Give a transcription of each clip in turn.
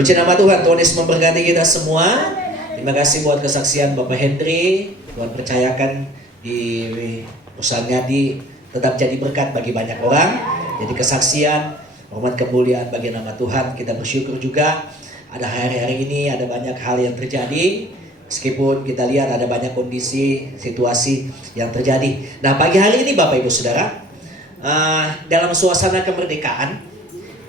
Puji nama Tuhan, Tuhan Yesus memberkati kita semua. Terima kasih buat kesaksian Bapak Hendri. Tuhan percayakan di usahanya tetap jadi berkat bagi banyak orang. Jadi kesaksian, hormat kemuliaan bagi nama Tuhan. Kita bersyukur juga ada hari-hari ini ada banyak hal yang terjadi. Meskipun kita lihat ada banyak kondisi, situasi yang terjadi. Nah, pagi hari ini Bapak Ibu Saudara, dalam suasana kemerdekaan,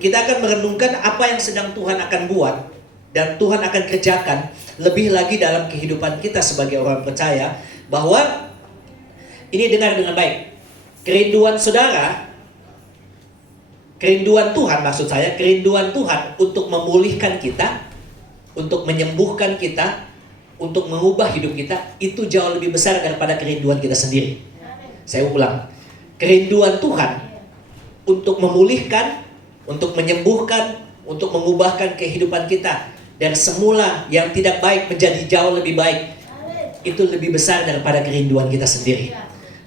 kita akan merenungkan apa yang sedang Tuhan akan buat dan Tuhan akan kerjakan lebih lagi dalam kehidupan kita sebagai orang percaya, bahwa ini dengar dengan baik. Kerinduan saudara, kerinduan Tuhan maksud saya, kerinduan Tuhan untuk memulihkan kita, untuk menyembuhkan kita, untuk mengubah hidup kita, itu jauh lebih besar daripada kerinduan kita sendiri. Saya ulang, kerinduan Tuhan untuk memulihkan, untuk menyembuhkan, untuk mengubahkan kehidupan kita dari semula yang tidak baik menjadi jauh lebih baik, itu lebih besar daripada kerinduan kita sendiri.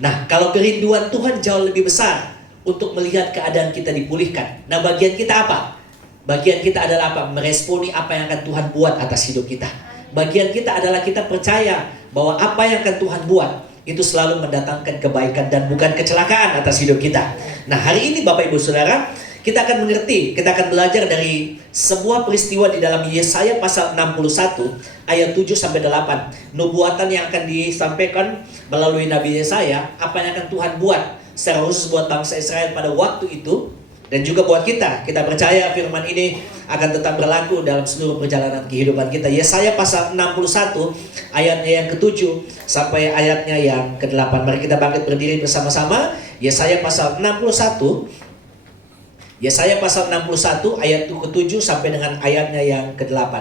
Nah, kalau kerinduan Tuhan jauh lebih besar untuk melihat keadaan kita dipulihkan, nah bagian kita apa? Bagian kita adalah apa? Meresponi apa yang akan Tuhan buat atas hidup kita. Bagian kita adalah kita percaya bahwa apa yang akan Tuhan buat itu selalu mendatangkan kebaikan dan bukan kecelakaan atas hidup kita. Nah, hari ini Bapak Ibu Saudara, kita akan mengerti, kita akan belajar dari sebuah peristiwa di dalam Yesaya pasal 61 ayat 7 sampai 8. Nubuatan yang akan disampaikan melalui Nabi Yesaya, apa yang akan Tuhan buat secara khusus buat bangsa Israel pada waktu itu. Dan juga buat kita, kita percaya firman ini akan tetap berlaku dalam seluruh perjalanan kehidupan kita. Yesaya pasal 61 ayatnya yang ke-7 sampai ayatnya yang ke-8. Mari kita bangkit berdiri bersama-sama. Yesaya pasal 61, Yesaya pasal 61 ayat ke-7 sampai dengan ayatnya yang ke-8.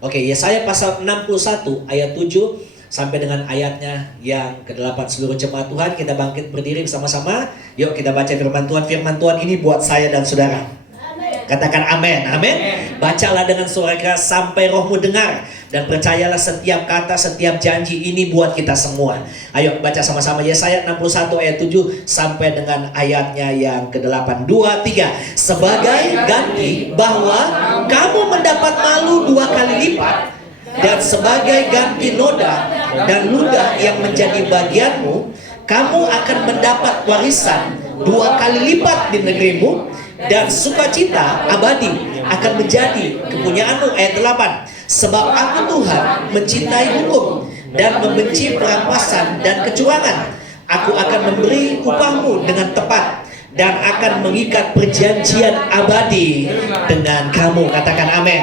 Oke, Yesaya pasal 61 ayat 7 sampai dengan ayatnya yang ke-8. Seluruh jemaat Tuhan, kita bangkit berdiri bersama-sama. Yuk kita baca firman Tuhan. Firman Tuhan ini buat saya dan saudara. Amen. Katakan amin. Amin. Bacalah dengan suara keras sampai rohmu dengar, dan percayalah setiap kata, setiap janji ini buat kita semua. Ayo baca sama-sama Yesaya 61 ayat 7 sampai dengan ayatnya yang ke-8. 2, 3. Sebagai ganti bahwa kamu mendapat malu 2 kali lipat, dan sebagai ganti noda dan ludah yang menjadi bagianmu, kamu akan mendapat warisan 2 kali lipat di negerimu, dan sukacita abadi akan menjadi kepunyaanmu. Ayat 8. Sebab aku Tuhan mencintai hukum dan membenci perampasan dan kecurangan. Aku akan memberi upahmu dengan tepat dan akan mengikat perjanjian abadi dengan kamu. Katakan amin.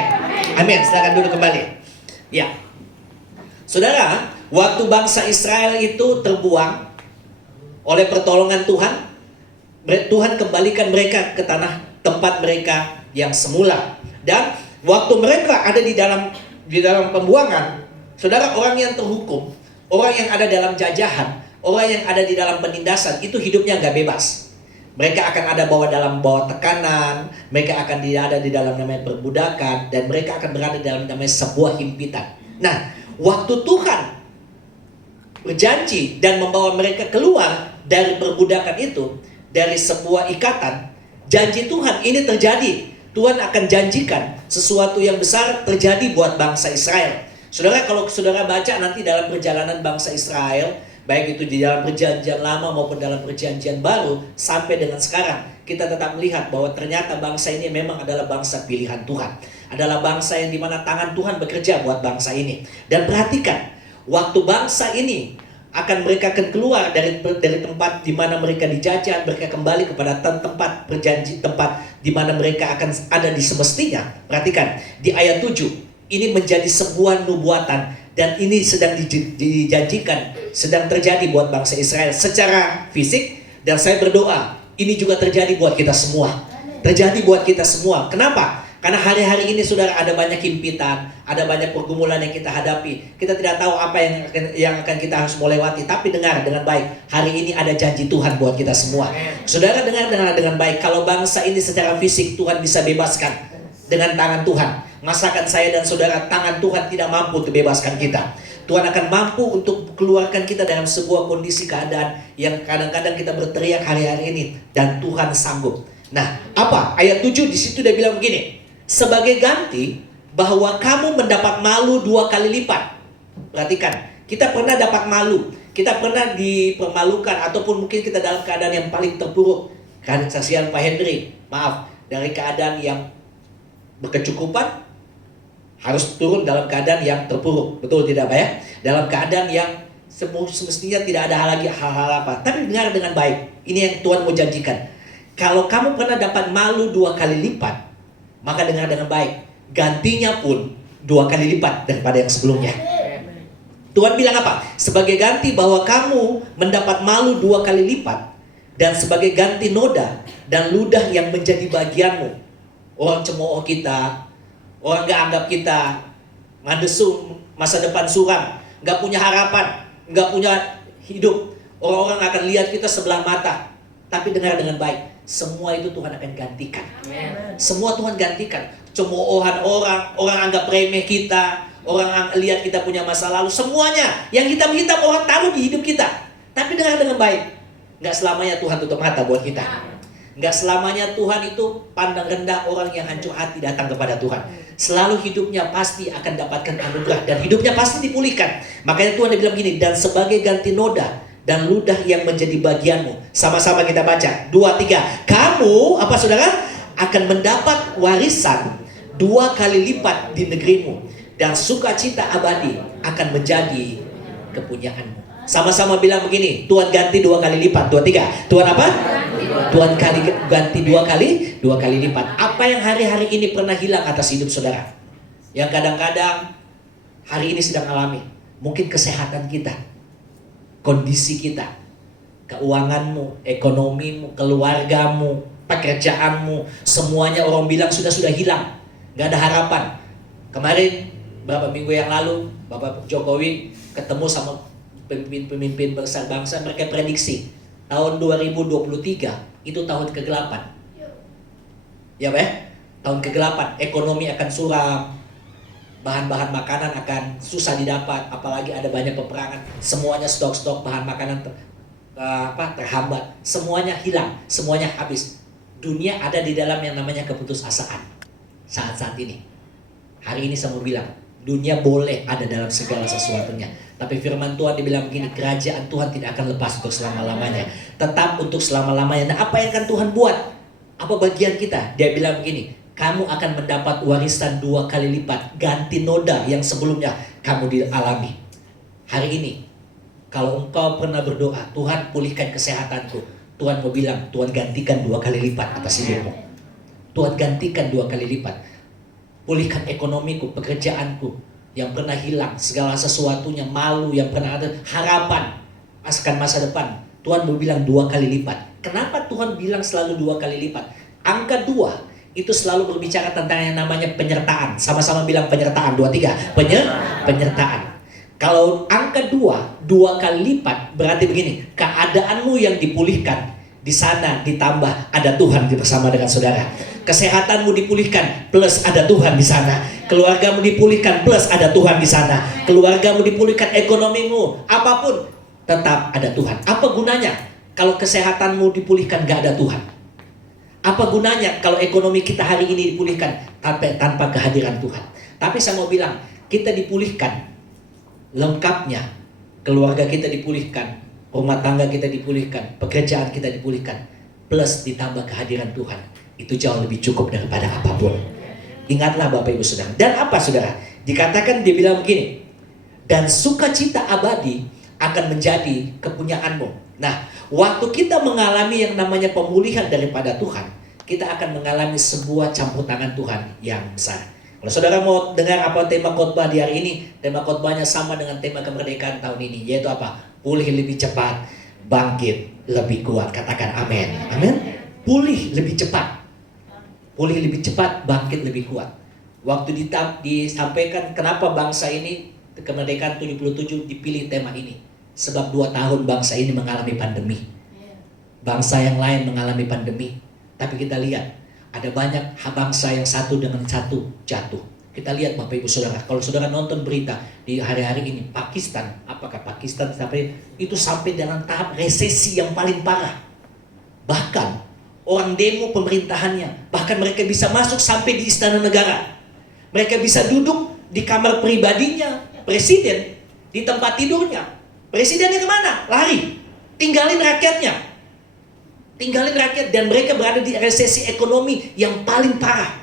Amin. Silakan duduk kembali. Ya, saudara, waktu bangsa Israel itu terbuang oleh pertolongan Tuhan, Tuhan kembalikan mereka ke tanah tempat mereka yang semula. Dan waktu mereka ada di dalam pembuangan, saudara, orang yang terhukum, orang yang ada dalam jajahan, orang yang ada di dalam penindasan, itu hidupnya gak bebas. Mereka akan ada dalam bawah tekanan, mereka akan ada di dalam namanya perbudakan, dan mereka akan berada dalam namanya sebuah himpitan. Nah, waktu Tuhan berjanji dan membawa mereka keluar dari perbudakan itu, dari sebuah ikatan, janji Tuhan ini terjadi. Tuhan akan janjikan sesuatu yang besar terjadi buat bangsa Israel. Saudara, kalau saudara baca nanti dalam perjalanan bangsa Israel, baik itu di dalam perjanjian lama maupun dalam perjanjian baru, sampai dengan sekarang, kita tetap melihat bahwa ternyata bangsa ini memang adalah bangsa pilihan Tuhan. Adalah bangsa yang dimana tangan Tuhan bekerja buat bangsa ini. Dan perhatikan, waktu bangsa ini mereka akan keluar dari tempat di mana mereka dijajah, mereka kembali kepada tempat di mana mereka akan ada di semestinya. Perhatikan, di ayat 7, ini menjadi sebuah nubuatan. Dan ini sedang dijanjikan, sedang terjadi buat bangsa Israel secara fisik. Dan saya berdoa, ini juga terjadi buat kita semua. Terjadi buat kita semua. Kenapa? Karena hari-hari ini saudara ada banyak himpitan, ada banyak pergumulan yang kita hadapi. Kita tidak tahu apa yang akan kita harus melewati. Tapi dengar dengan baik, hari ini ada janji Tuhan buat kita semua. Saudara dengar dengan baik, kalau bangsa ini secara fisik Tuhan bisa bebaskan dengan tangan Tuhan. Masakan saya dan saudara, tangan Tuhan tidak mampu untuk bebaskan kita. Tuhan akan mampu untuk keluarkan kita dalam sebuah kondisi keadaan yang kadang-kadang kita berteriak hari-hari ini, dan Tuhan sanggup. Nah, apa? Ayat 7 di situ dia bilang begini. Sebagai ganti bahwa kamu mendapat malu 2 kali lipat. Perhatikan, kita pernah dapat malu, kita pernah dipermalukan, ataupun mungkin kita dalam keadaan yang paling terpuruk. Kan saksian Pak Henry, maaf, dari keadaan yang berkecukupan harus turun dalam keadaan yang terpuruk. Betul tidak Pak ya? Dalam keadaan yang semestinya tidak ada hal-hal apa. Tapi dengar dengan baik, ini yang Tuhan mau janjikan. Kalau kamu pernah dapat malu 2 kali lipat, maka dengar dengan baik, gantinya pun 2 kali lipat daripada yang sebelumnya. Tuhan bilang apa? Sebagai ganti bahwa kamu mendapat malu 2 kali lipat, dan sebagai ganti noda dan ludah yang menjadi bagianmu. Orang cemooh kita, orang gak anggap kita, ngadesung, masa depan suram, gak punya harapan, gak punya hidup. Orang-orang akan lihat kita sebelah mata. Tapi dengar dengan baik, semua itu Tuhan akan gantikan. Semua Tuhan gantikan. Cemoohan orang, orang anggap remeh kita, orang lihat kita punya masa lalu, semuanya yang hitam-hitam orang taruh di hidup kita. Tapi dengar dengan baik, nggak selamanya Tuhan tutup mata buat kita. Nggak selamanya Tuhan itu pandang rendah orang yang hancur hati datang kepada Tuhan. Selalu hidupnya pasti akan dapatkan anugerah dan hidupnya pasti dipulihkan. Makanya Tuhan bilang gini, dan sebagai ganti noda dan ludah yang menjadi bagianmu. Sama-sama kita baca 2, 3. Kamu, apa saudara? Akan mendapat warisan 2 kali lipat di negerimu, dan sukacita abadi akan menjadi kepunyaanmu. Sama-sama bilang begini, Tuhan ganti 2 kali lipat. 2, 3. Tuhan apa? Tuhan ganti 2 kali lipat. Apa yang hari-hari ini pernah hilang atas hidup saudara? Yang kadang-kadang hari ini sedang alami. Mungkin kesehatan kita, kondisi kita, keuanganmu, ekonomimu, keluargamu, pekerjaanmu, semuanya orang bilang sudah hilang, gak ada harapan. Kemarin beberapa minggu yang lalu Bapak Jokowi ketemu sama pemimpin besar bangsa, mereka prediksi tahun 2023 itu tahun kegelapan. Ya Pak, tahun kegelapan, ekonomi akan suram, bahan-bahan makanan akan susah didapat, apalagi ada banyak peperangan, semuanya stok-stok bahan makanan terhambat, semuanya hilang, semuanya habis. Dunia ada di dalam yang namanya keputusasaan saat-saat ini. Hari ini saya mau bilang, dunia boleh ada dalam segala sesuatunya, tapi firman Tuhan dibilang begini, kerajaan Tuhan tidak akan lepas untuk selama-lamanya, tetap untuk selama-lamanya. Nah, apa yang akan Tuhan buat? Apa bagian kita? Dia bilang begini, kamu akan mendapat warisan 2 kali lipat, ganti noda yang sebelumnya kamu dialami. Hari ini, kalau engkau pernah berdoa, Tuhan pulihkan kesehatanku, Tuhan mau bilang, Tuhan gantikan 2 kali lipat atas hidupmu. Tuhan gantikan 2 kali lipat. Pulihkan ekonomiku, pekerjaanku yang pernah hilang, segala sesuatunya, malu yang pernah ada, harapan akan masa depan. Tuhan mau bilang 2 kali lipat. Kenapa Tuhan bilang selalu 2 kali lipat? Angka 2 itu selalu berbicara tentang yang namanya penyertaan. Sama-sama bilang penyertaan. 2, 3. Penyertaan. Kalau angka 2 kali lipat berarti begini, keadaanmu yang dipulihkan, di sana ditambah ada Tuhan bersama dengan saudara. Kesehatanmu dipulihkan plus ada Tuhan di sana. Keluargamu dipulihkan plus ada Tuhan di sana. Keluargamu dipulihkan, ekonomimu, apapun tetap ada Tuhan. Apa gunanya kalau kesehatanmu dipulihkan gak ada Tuhan? Apa gunanya kalau ekonomi kita hari ini dipulihkan tanpa kehadiran Tuhan? Tapi saya mau bilang, kita dipulihkan lengkapnya, keluarga kita dipulihkan, rumah tangga kita dipulihkan, pekerjaan kita dipulihkan, plus ditambah kehadiran Tuhan. Itu jauh lebih cukup daripada apapun. Ingatlah Bapak Ibu Saudara. Dan apa saudara? Dikatakan, dia bilang begini, dan sukacita abadi akan menjadi kepunyaanmu. Nah, waktu kita mengalami yang namanya pemulihan daripada Tuhan, kita akan mengalami sebuah campur tangan Tuhan yang besar. Kalau saudara mau dengar apa tema khotbah di hari ini, tema khotbahnya sama dengan tema kemerdekaan tahun ini, yaitu apa? Pulih lebih cepat, bangkit lebih kuat. Katakan amin. Amin. Pulih lebih cepat. Pulih lebih cepat, bangkit lebih kuat. Waktu disampaikan kenapa bangsa ini kemerdekaan 77 dipilih tema ini. Sebab 2 tahun bangsa ini mengalami pandemi. Bangsa yang lain mengalami pandemi. Tapi kita lihat, ada banyak bangsa yang satu dengan satu jatuh. Kita lihat Bapak Ibu Saudara, kalau saudara nonton berita di hari-hari ini, Pakistan, apakah Pakistan sampai dalam tahap resesi yang paling parah. Bahkan orang demo pemerintahannya, bahkan mereka bisa masuk sampai di istana negara. Mereka bisa duduk di kamar pribadinya presiden, di tempat tidurnya. Presidennya kemana? Lari. Tinggalin rakyatnya. Tinggalin rakyat, dan mereka berada di resesi ekonomi yang paling parah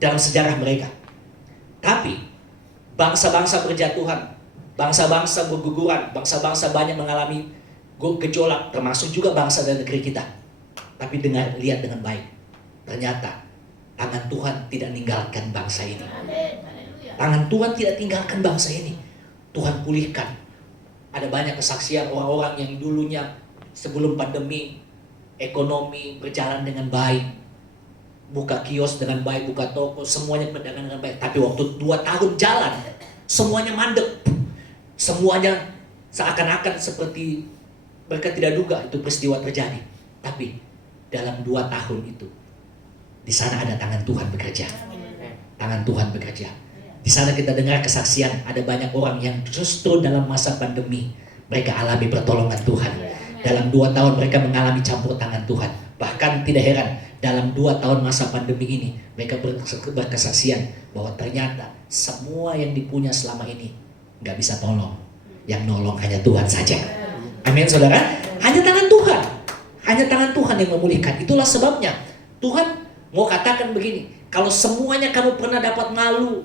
dalam sejarah mereka. Tapi bangsa-bangsa berjatuhan, bangsa-bangsa berguguran, bangsa-bangsa banyak mengalami gejolak, termasuk juga bangsa dan negeri kita. Tapi lihat dengan baik, ternyata tangan Tuhan tidak meninggalkan bangsa ini. Tangan Tuhan tidak tinggalkan bangsa ini. Tuhan pulihkan. Ada banyak kesaksian orang-orang yang dulunya sebelum pandemi ekonomi berjalan dengan baik, buka kios dengan baik, buka toko, semuanya berdagang dengan baik. Tapi waktu 2 tahun jalan, semuanya mandek. Semuanya seakan-akan seperti mereka tidak duga itu peristiwa terjadi. Tapi dalam 2 tahun itu, di sana ada tangan Tuhan bekerja. Tangan Tuhan bekerja. Di sana kita dengar kesaksian, ada banyak orang yang justru dalam masa pandemi mereka alami pertolongan Tuhan. Dalam 2 tahun mereka mengalami campur tangan Tuhan. Bahkan tidak heran, dalam 2 tahun masa pandemi ini mereka berkesaksian bahwa ternyata semua yang dipunya selama ini nggak bisa tolong. Yang nolong hanya Tuhan saja. Amin, saudara. Hanya tangan Tuhan. Hanya tangan Tuhan yang memulihkan. Itulah sebabnya Tuhan mau katakan begini, kalau semuanya kamu pernah dapat malu,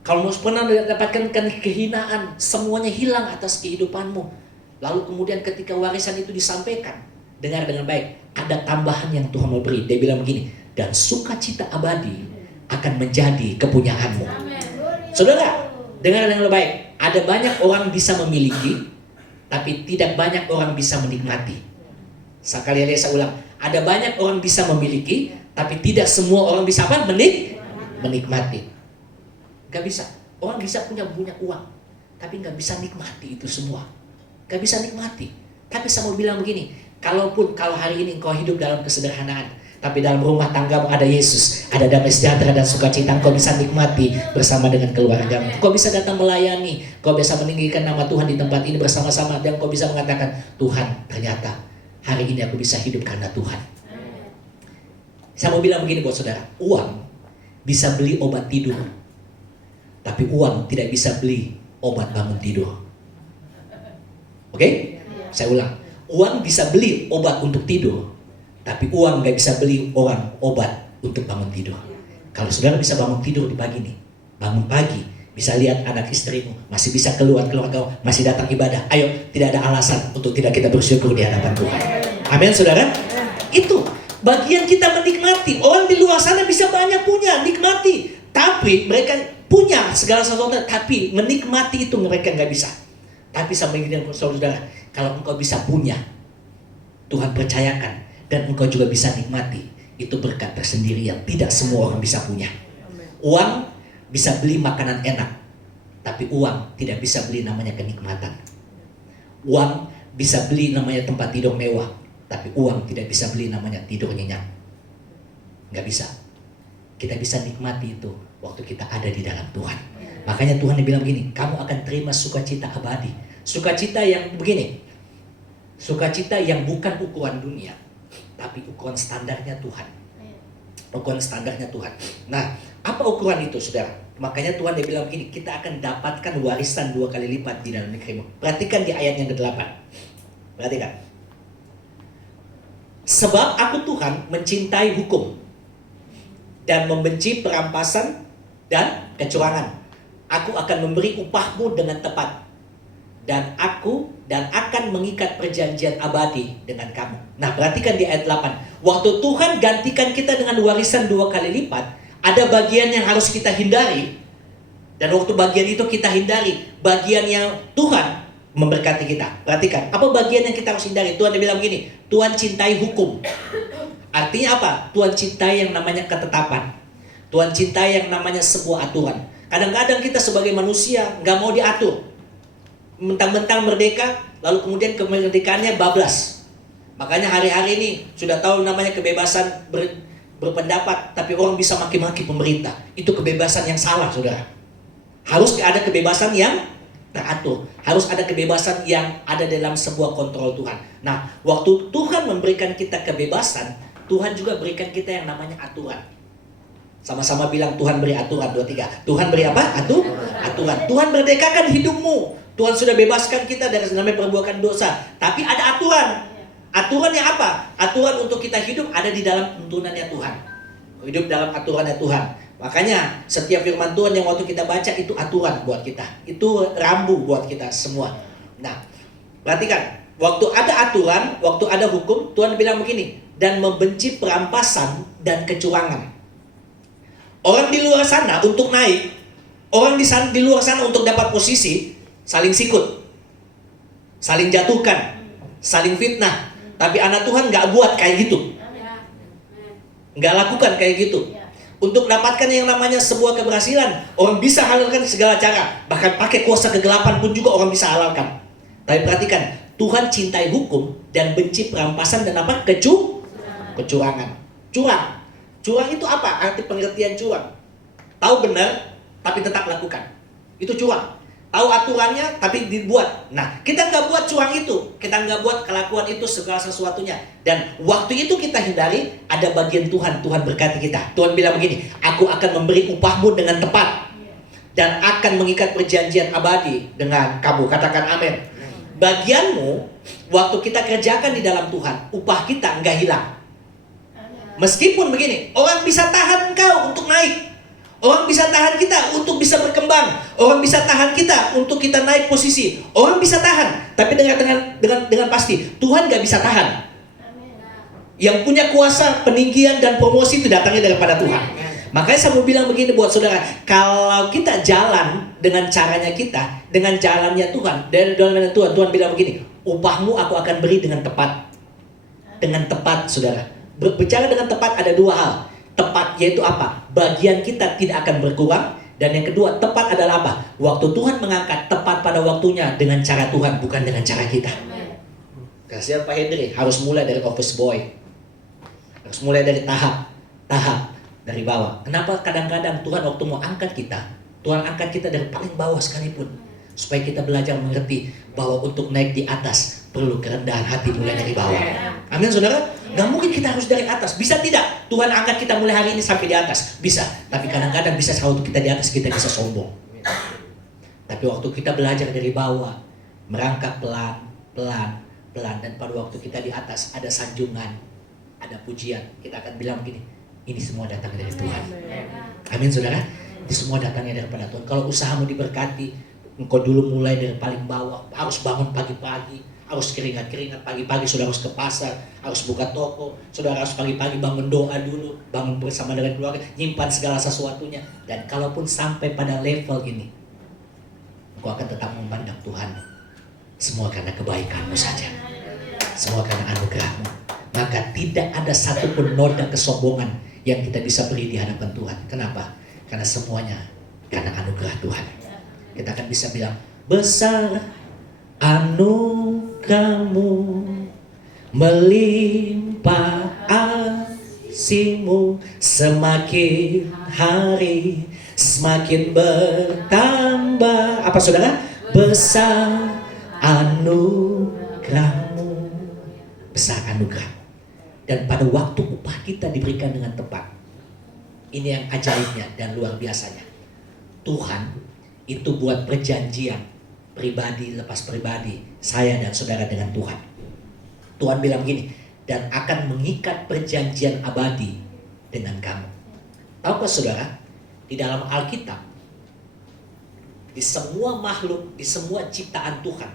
kalau pernah mendapatkan kehinaan, semuanya hilang atas kehidupanmu. Lalu kemudian ketika warisan itu disampaikan, dengar dengan baik, ada tambahan yang Tuhan mau beri. Dia bilang begini, dan sukacita abadi akan menjadi kepunyaanmu. Saudara, dengar dengan baik, ada banyak orang bisa memiliki, tapi tidak banyak orang bisa menikmati. Sekali lagi saya ulang, ada banyak orang bisa memiliki, tapi tidak semua orang bisa apa? Menikmati. Gak bisa. Orang bisa punya uang, tapi gak bisa nikmati itu semua. Gak bisa nikmati. Tapi saya mau bilang begini, kalau hari ini engkau hidup dalam kesederhanaan, tapi dalam rumah tanggamu ada Yesus, ada damai sejahtera dan sukacita, engkau bisa nikmati bersama dengan keluargamu. Engkau bisa datang melayani, engkau bisa meninggikan nama Tuhan di tempat ini bersama-sama, dan engkau bisa mengatakan, Tuhan, ternyata hari ini aku bisa hidup karena Tuhan. Saya mau bilang begini buat saudara, uang bisa beli obat tidur, tapi uang tidak bisa beli obat bangun tidur. Oke? Saya ulang, uang bisa beli obat untuk tidur, tapi uang gak bisa beli orang obat untuk bangun tidur. Kalau saudara bisa bangun tidur di pagi nih, bangun pagi, bisa lihat anak istrimu, masih bisa keluar kau, masih datang ibadah. Ayo, tidak ada alasan untuk tidak kita bersyukur di hadapan Tuhan. Amin, saudara. Itu bagian kita menikmati. Orang di luar sana bisa banyak punya, nikmati, tapi mereka punya segala sesuatu, tapi menikmati itu mereka nggak bisa. Tapi sampai gini saudara, kalau engkau bisa punya, Tuhan percayakan, dan engkau juga bisa nikmati, itu berkat tersendiri yang tidak semua orang bisa punya. Uang bisa beli makanan enak, tapi uang tidak bisa beli namanya kenikmatan. Uang bisa beli namanya tempat tidur mewah, tapi uang tidak bisa beli namanya tidur nyenyak. Nggak bisa. Kita bisa nikmati itu waktu kita ada di dalam Tuhan. Makanya Tuhan bilang begini, kamu akan terima sukacita abadi. Sukacita yang begini, sukacita yang bukan ukuran dunia, tapi ukuran standarnya Tuhan. Ukuran standarnya Tuhan. Nah, apa ukuran itu, saudara? Makanya Tuhan dia bilang begini, kita akan dapatkan warisan 2 kali lipat di dalam negerimu. Perhatikan di ayat yang ke-8. Perhatikan. Sebab aku Tuhan mencintai hukum dan membenci perampasan dan kecurangan. Aku akan memberi upahmu dengan tepat, dan akan mengikat perjanjian abadi dengan kamu. Nah, perhatikan di ayat 8. Waktu Tuhan gantikan kita dengan warisan 2 kali lipat, ada bagian yang harus kita hindari. Dan waktu bagian itu kita hindari, bagian yang Tuhan memberkati kita. Perhatikan, apa bagian yang kita harus hindari? Tuhan dia bilang begini, Tuhan cintai hukum. Artinya apa? Tuhan cintai yang namanya ketetapan. Tuhan cintai yang namanya sebuah aturan. Kadang-kadang kita sebagai manusia nggak mau diatur. Mentang-mentang merdeka, lalu kemudian kemerdekaannya bablas. Makanya hari-hari ini sudah tahu namanya kebebasan berpendapat, tapi orang bisa maki-maki pemerintah. Itu kebebasan yang salah, saudara. Harus ada kebebasan yang teratur. Harus ada kebebasan yang ada dalam sebuah kontrol Tuhan. Nah, waktu Tuhan memberikan kita kebebasan, Tuhan juga berikan kita yang namanya aturan. Sama-sama bilang Tuhan beri aturan. 2, 3. Tuhan beri apa? Aturan. Tuhan merdekakan hidupmu. Tuhan sudah bebaskan kita dari namanya perbuatan dosa. Tapi ada aturan. Aturannya apa? Aturan untuk kita hidup ada di dalam tuntunannya Tuhan. Hidup dalam aturannya Tuhan. Makanya setiap firman Tuhan yang waktu kita baca itu aturan buat kita. Itu rambu buat kita semua. Nah, perhatikan. Waktu ada aturan, waktu ada hukum, Tuhan bilang begini. Dan membenci perampasan dan kecurangan. Orang di luar sana untuk naik, orang di luar sana untuk dapat posisi, saling sikut, saling jatuhkan, saling fitnah. Tapi anak Tuhan gak buat kayak gitu, gak lakukan kayak gitu. Untuk dapatkan yang namanya sebuah keberhasilan, orang bisa halalkan segala cara. Bahkan pakai kuasa kegelapan pun juga orang bisa halalkan. Tapi perhatikan, Tuhan cintai hukum dan benci perampasan dan apa? Kecurangan. Curang itu apa? Arti pengertian curang. Tahu benar, tapi tetap lakukan. Itu curang. Tahu aturannya, tapi dibuat. Nah, kita nggak buat curang itu. Kita nggak buat kelakuan itu segala sesuatunya. Dan waktu itu kita hindari, ada bagian Tuhan. Tuhan berkati kita. Tuhan bilang begini, aku akan memberi upahmu dengan tepat. Dan akan mengikat perjanjian abadi dengan kamu. Katakan amin. Bagianmu, waktu kita kerjakan di dalam Tuhan, upah kita nggak hilang. Meskipun begini, orang bisa tahan engkau untuk naik. Orang bisa tahan kita untuk bisa berkembang. Orang bisa tahan kita untuk kita naik posisi. Orang bisa tahan, tapi dengan pasti Tuhan nggak bisa tahan. Yang punya kuasa peninggian dan promosi itu datangnya daripada Tuhan. Makanya saya mau bilang begini buat saudara, kalau kita jalan dengan caranya kita, dengan jalannya Tuhan, dengan Tuhan bilang begini, upahmu aku akan beri dengan tepat. Dengan tepat, saudara. Berbicara dengan tepat ada dua hal. Tepat yaitu apa? Bagian kita tidak akan berkurang. Dan yang kedua, tepat adalah apa? Waktu Tuhan mengangkat, tepat pada waktunya dengan cara Tuhan, bukan dengan cara kita. Kasihan Pak Hendri, harus mulai dari office boy. Harus mulai dari tahap dari bawah. Kenapa kadang-kadang Tuhan waktu mau angkat kita, Tuhan angkat kita dari paling bawah sekalipun, supaya kita belajar mengerti bahwa untuk naik di atas perlu kerendahan hati mulai dari bawah. Amin saudara. Gak mungkin kita harus dari atas. Bisa tidak Tuhan angkat kita mulai hari ini sampai di atas? Bisa. Tapi kadang-kadang bisa waktu kita di atas kita bisa sombong. Tapi waktu kita belajar dari bawah, merangkak pelan, dan pada waktu kita di atas ada sanjungan, ada pujian, kita akan bilang begini, ini semua datang dari Tuhan. Amin saudara. Ini semua datangnya daripada Tuhan. Kalau usahamu diberkati, engkau dulu mulai dari paling bawah, harus bangun pagi-pagi, harus keringat-keringat pagi-pagi, saudara harus ke pasar, harus buka toko, saudara harus pagi-pagi bangun doa dulu, bangun bersama dengan keluarga, nyimpan segala sesuatunya. Dan kalaupun sampai pada level ini, engkau akan tetap memandang Tuhan. Semua karena kebaikanmu saja, semua karena anugerahmu. Maka tidak ada satupun noda kesombongan yang kita bisa beri di hadapan Tuhan. Kenapa? Karena semuanya karena anugerah Tuhan. Kita akan bisa bilang, besar anugerahmu, melimpah kasih-Mu, semakin hari semakin bertambah. Apa saudara? Besar anugerahmu, besar anugerah. Dan pada waktu upah kita diberikan dengan tepat. Ini yang ajaibnya dan luar biasanya. Tuhan itu buat perjanjian pribadi lepas pribadi, saya dan saudara dengan Tuhan. Tuhan bilang gini, dan akan mengikat perjanjian abadi dengan kamu. Tahukah saudara, di dalam Alkitab, di semua makhluk, di semua ciptaan Tuhan,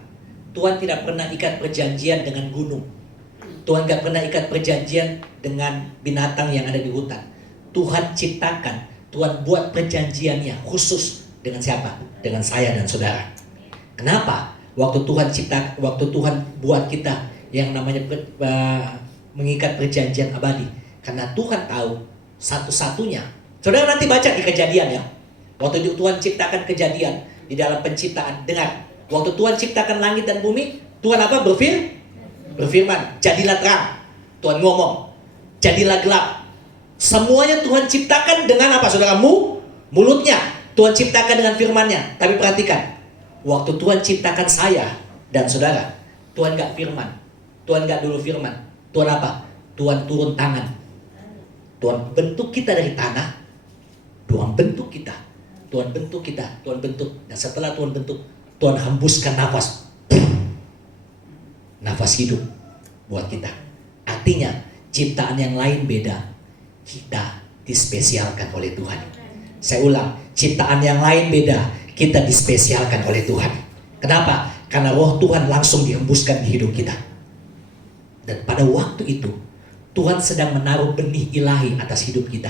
Tuhan tidak pernah ikat perjanjian dengan gunung. Tuhan gak pernah ikat perjanjian dengan binatang yang ada di hutan. Tuhan ciptakan, Tuhan buat perjanjiannya khusus dengan siapa? Dengan saya dan saudara. Kenapa? Waktu Tuhan buat kita yang namanya mengikat perjanjian abadi. Karena Tuhan tahu satu-satunya. Saudara nanti baca di Kejadian ya. Waktu Tuhan ciptakan Kejadian di dalam penciptaan, dengar. Waktu Tuhan ciptakan langit dan bumi, Tuhan apa? Berfirman, jadilah terang. Tuhan ngomong, jadilah gelap. Semuanya Tuhan ciptakan dengan apa saudara? Mulutnya. Tuhan ciptakan dengan firman-Nya. Tapi perhatikan, waktu Tuhan ciptakan saya dan saudara, Tuhan gak firman. Tuhan gak dulu firman. Tuhan apa? Tuhan turun tangan. Tuhan bentuk kita dari tanah. Tuhan bentuk kita. Tuhan bentuk kita. Tuhan bentuk. Dan setelah Tuhan bentuk, Tuhan hembuskan nafas. Nafas hidup buat kita. Artinya, ciptaan yang lain beda. Kita dispesialkan oleh Tuhan. Saya ulang, ciptaan yang lain beda. Kita dispesialkan oleh Tuhan. Kenapa? Karena roh Tuhan langsung dihembuskan di hidup kita. Dan pada waktu itu, Tuhan sedang menaruh benih ilahi atas hidup kita.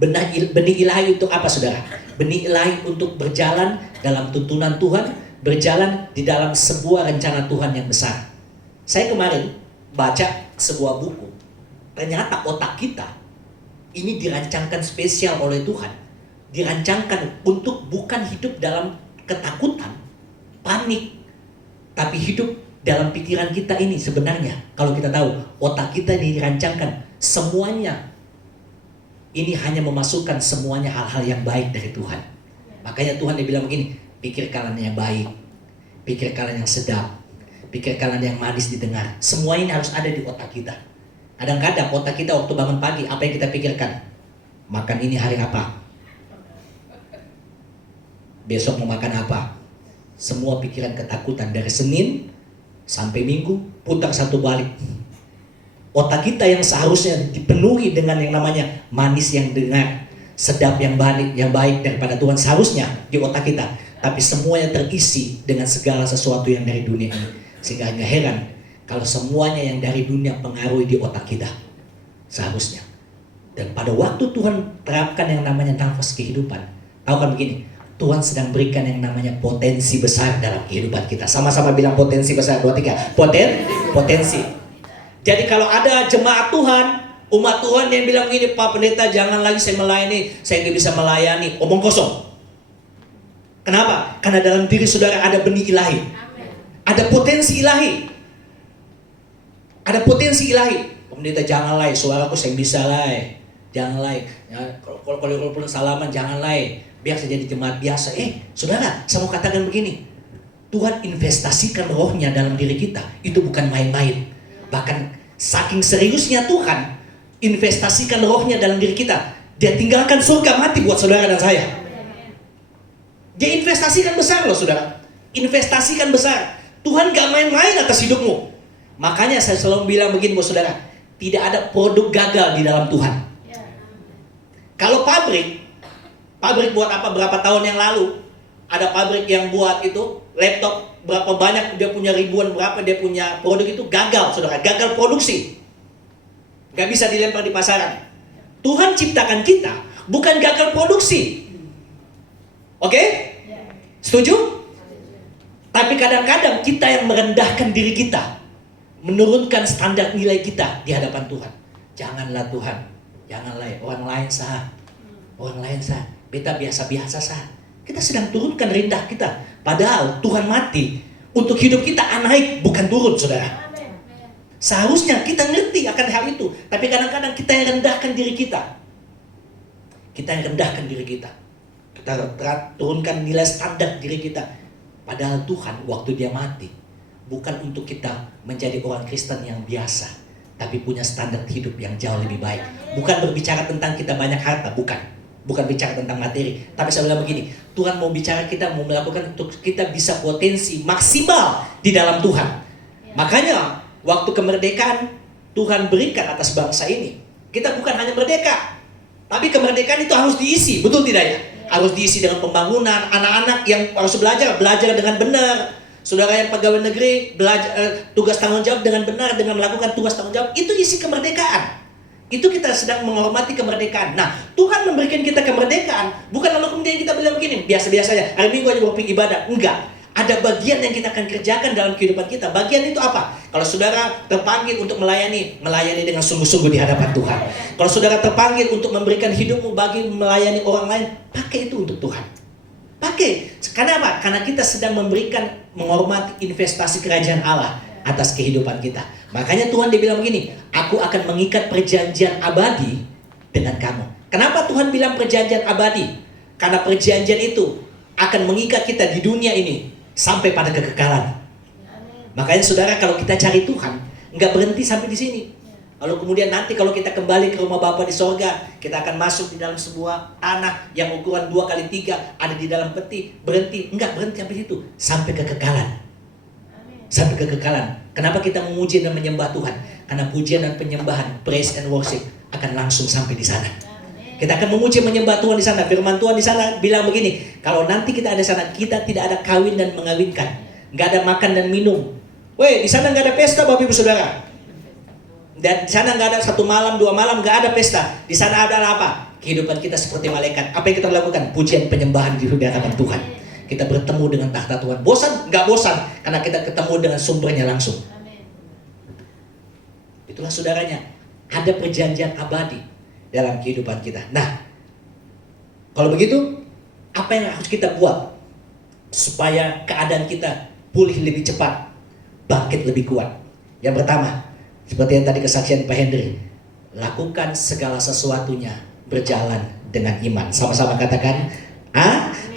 Benih ilahi untuk apa, saudara? Benih ilahi untuk berjalan dalam tuntunan Tuhan, berjalan di dalam sebuah rencana Tuhan yang besar. Saya kemarin baca sebuah buku. Ternyata otak kita ini dirancangkan spesial oleh Tuhan. Dirancangkan untuk bukan hidup dalam ketakutan, panik, tapi hidup dalam pikiran kita ini sebenarnya. Kalau kita tahu, otak kita dirancangkan semuanya. Ini hanya memasukkan semuanya hal-hal yang baik dari Tuhan. Makanya Tuhan dia bilang begini, pikirkan yang baik, pikirkan yang sedap, pikirkan yang manis didengar. Semua ini harus ada di otak kita. Kadang-kadang otak kita waktu bangun pagi, apa yang kita pikirkan? Makan ini hari apa? Besok mau makan apa? Semua pikiran ketakutan dari Senin sampai Minggu putar satu balik. Otak kita yang seharusnya dipenuhi dengan yang namanya manis yang dengar, sedap yang baik daripada Tuhan seharusnya di otak kita. Tapi semuanya terisi dengan segala sesuatu yang dari dunia ini. Sehingga nggak heran kalau semuanya yang dari dunia pengaruhi di otak kita. Seharusnya. Dan pada waktu Tuhan terapkan yang namanya nafas kehidupan, tahu kan begini, Tuhan sedang berikan yang namanya potensi besar dalam kehidupan kita. Sama-sama bilang potensi besar. 2, 3. Potensi. Jadi kalau ada jemaat Tuhan, umat Tuhan yang bilang gini, Pak Pendeta jangan lagi saya melayani, saya nggak bisa melayani. Omong kosong. Kenapa? Karena dalam diri saudara ada benih ilahi. Ada potensi ilahi. Ada potensi ilahi. Pak Pendeta jangan lagi, suaraku saya bisa lagi. Jangan lagi. Ya, kalau salaman jangan lagi. Biar saya jadi jemaat biasa. Saudara, saya mau katakan begini. Tuhan investasikan rohnya dalam diri kita. Itu bukan main-main. Bahkan saking seriusnya Tuhan investasikan rohnya dalam diri kita. Dia tinggalkan surga mati buat saudara dan saya. Dia investasikan besar loh saudara. Investasikan besar. Tuhan gak main-main atas hidupmu. Makanya saya selalu bilang begini buat saudara. Tidak ada produk gagal di dalam Tuhan. Kalau pabrik buat apa berapa tahun yang lalu, ada pabrik yang buat itu laptop, berapa banyak dia punya ribuan, berapa dia punya produk itu gagal, saudara, gagal produksi, gak bisa dilempar di pasaran. Tuhan ciptakan kita bukan gagal produksi, oke? Setuju? Tapi kadang-kadang kita yang merendahkan diri kita, menurunkan standar nilai kita di hadapan Tuhan. Janganlah Tuhan, janganlah orang lain sah, beta biasa-biasa sah. Kita sedang turunkan rendah kita. Padahal Tuhan mati untuk hidup kita naik, bukan turun, saudara. Seharusnya kita ngerti akan hal itu. Tapi kadang-kadang kita yang rendahkan diri kita. Kita turunkan nilai standar diri kita. Padahal Tuhan waktu dia mati, bukan untuk kita menjadi orang Kristen yang biasa, tapi punya standar hidup yang jauh lebih baik. Bukan berbicara tentang kita banyak harta, bukan bicara tentang materi. Tapi saya bilang begini, Tuhan mau bicara kita, mau melakukan untuk kita bisa potensi maksimal di dalam Tuhan. Makanya waktu kemerdekaan Tuhan berikan atas bangsa ini, kita bukan hanya merdeka, tapi kemerdekaan itu harus diisi, betul tidak ya? Harus diisi dengan pembangunan, anak-anak yang harus belajar dengan benar. Saudara yang pegawai negeri belajar tugas tanggung jawab dengan benar, dengan melakukan tugas tanggung jawab, itu isi kemerdekaan. Itu kita sedang menghormati kemerdekaan. Nah, Tuhan memberikan kita kemerdekaan, bukan lalu kemudian kita bilang begini, biasa-biasanya, hari Minggu aja berpikir ibadah. Enggak. Ada bagian yang kita akan kerjakan dalam kehidupan kita. Bagian itu apa? Kalau saudara terpanggil untuk melayani dengan sungguh-sungguh di hadapan Tuhan. Kalau saudara terpanggil untuk memberikan hidupmu bagi melayani orang lain, pakai itu untuk Tuhan. Pakai. Karena apa? Karena kita sedang menghormati investasi kerajaan Allah atas kehidupan kita. Makanya Tuhan dia bilang begini, aku akan mengikat perjanjian abadi dengan kamu. Kenapa Tuhan bilang perjanjian abadi? Karena perjanjian itu akan mengikat kita di dunia ini sampai pada kekekalan. Makanya saudara, kalau kita cari Tuhan, nggak berhenti sampai di sini. Lalu kemudian nanti kalau kita kembali ke rumah Bapa di sorga, kita akan masuk di dalam sebuah tanah yang ukuran 2x3, ada di dalam peti, berhenti. Enggak berhenti sampai situ, sampai kekekalan. Sampai kekekalan. Kenapa kita memuji dan menyembah Tuhan? Karena pujian dan penyembahan, praise and worship, akan langsung sampai di sana. Kita akan memuji menyembah Tuhan di sana. Firman Tuhan di sana bilang begini, kalau nanti kita ada di sana, kita tidak ada kawin dan mengawinkan, nggak ada makan dan minum. Weh, di sana nggak ada pesta, Bapak Ibu Saudara. Dan di sana nggak ada 1 malam, 2 malam, nggak ada pesta. Di sana adalah apa? Kehidupan kita seperti malaikat. Apa yang kita lakukan? Pujian penyembahan di hadapan Tuhan. Kita bertemu dengan tahta Tuhan. Bosan? Nggak bosan, karena kita ketemu dengan sumbernya langsung. Itulah saudaranya, ada perjanjian abadi dalam kehidupan kita. Nah, kalau begitu, apa yang harus kita buat supaya keadaan kita pulih lebih cepat, bangkit lebih kuat? Yang pertama, seperti yang tadi kesaksian Pak Hendri, lakukan segala sesuatunya berjalan dengan iman. Sama-sama katakan,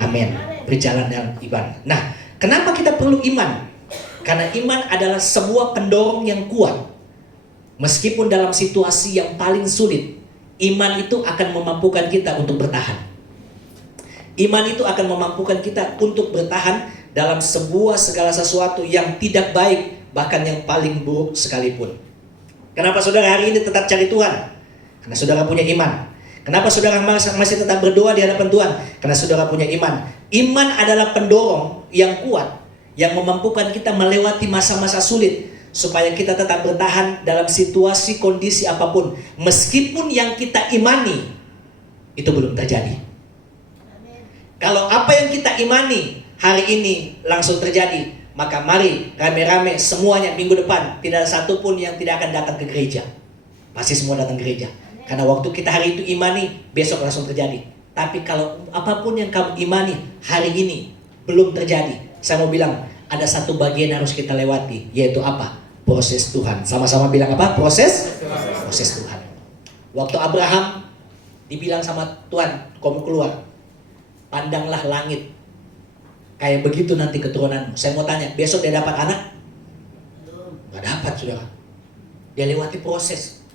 amin. Berjalan dengan iman. Nah, kenapa kita perlu iman? Karena iman adalah sebuah pendorong yang kuat. Meskipun dalam situasi yang paling sulit, iman itu akan memampukan kita untuk bertahan. Iman itu akan memampukan kita untuk bertahan dalam sebuah segala sesuatu yang tidak baik, bahkan yang paling buruk sekalipun. Kenapa saudara hari ini tetap cari Tuhan? Karena saudara punya iman. Kenapa saudara masih tetap berdoa di hadapan Tuhan? Karena saudara punya iman. Iman adalah pendorong yang kuat, yang memampukan kita melewati masa-masa sulit, supaya kita tetap bertahan dalam situasi kondisi apapun, meskipun yang kita imani itu belum terjadi. Kalau apa yang kita imani hari ini langsung terjadi, maka mari rame-rame semuanya minggu depan, tidak ada satupun yang tidak akan datang ke gereja. Pasti semua datang ke gereja. Karena waktu kita hari itu imani, besok langsung terjadi. Tapi kalau apapun yang kamu imani hari ini belum terjadi, saya mau bilang ada satu bagian yang harus kita lewati, yaitu apa? Proses Tuhan. Sama-sama bilang apa? Proses Tuhan. Waktu Abraham dibilang sama Tuhan, kamu keluar, pandanglah langit, kayak begitu nanti keturunanmu. Saya mau tanya, besok dia dapat anak? Gak dapat, saudara. Dia lewati proses.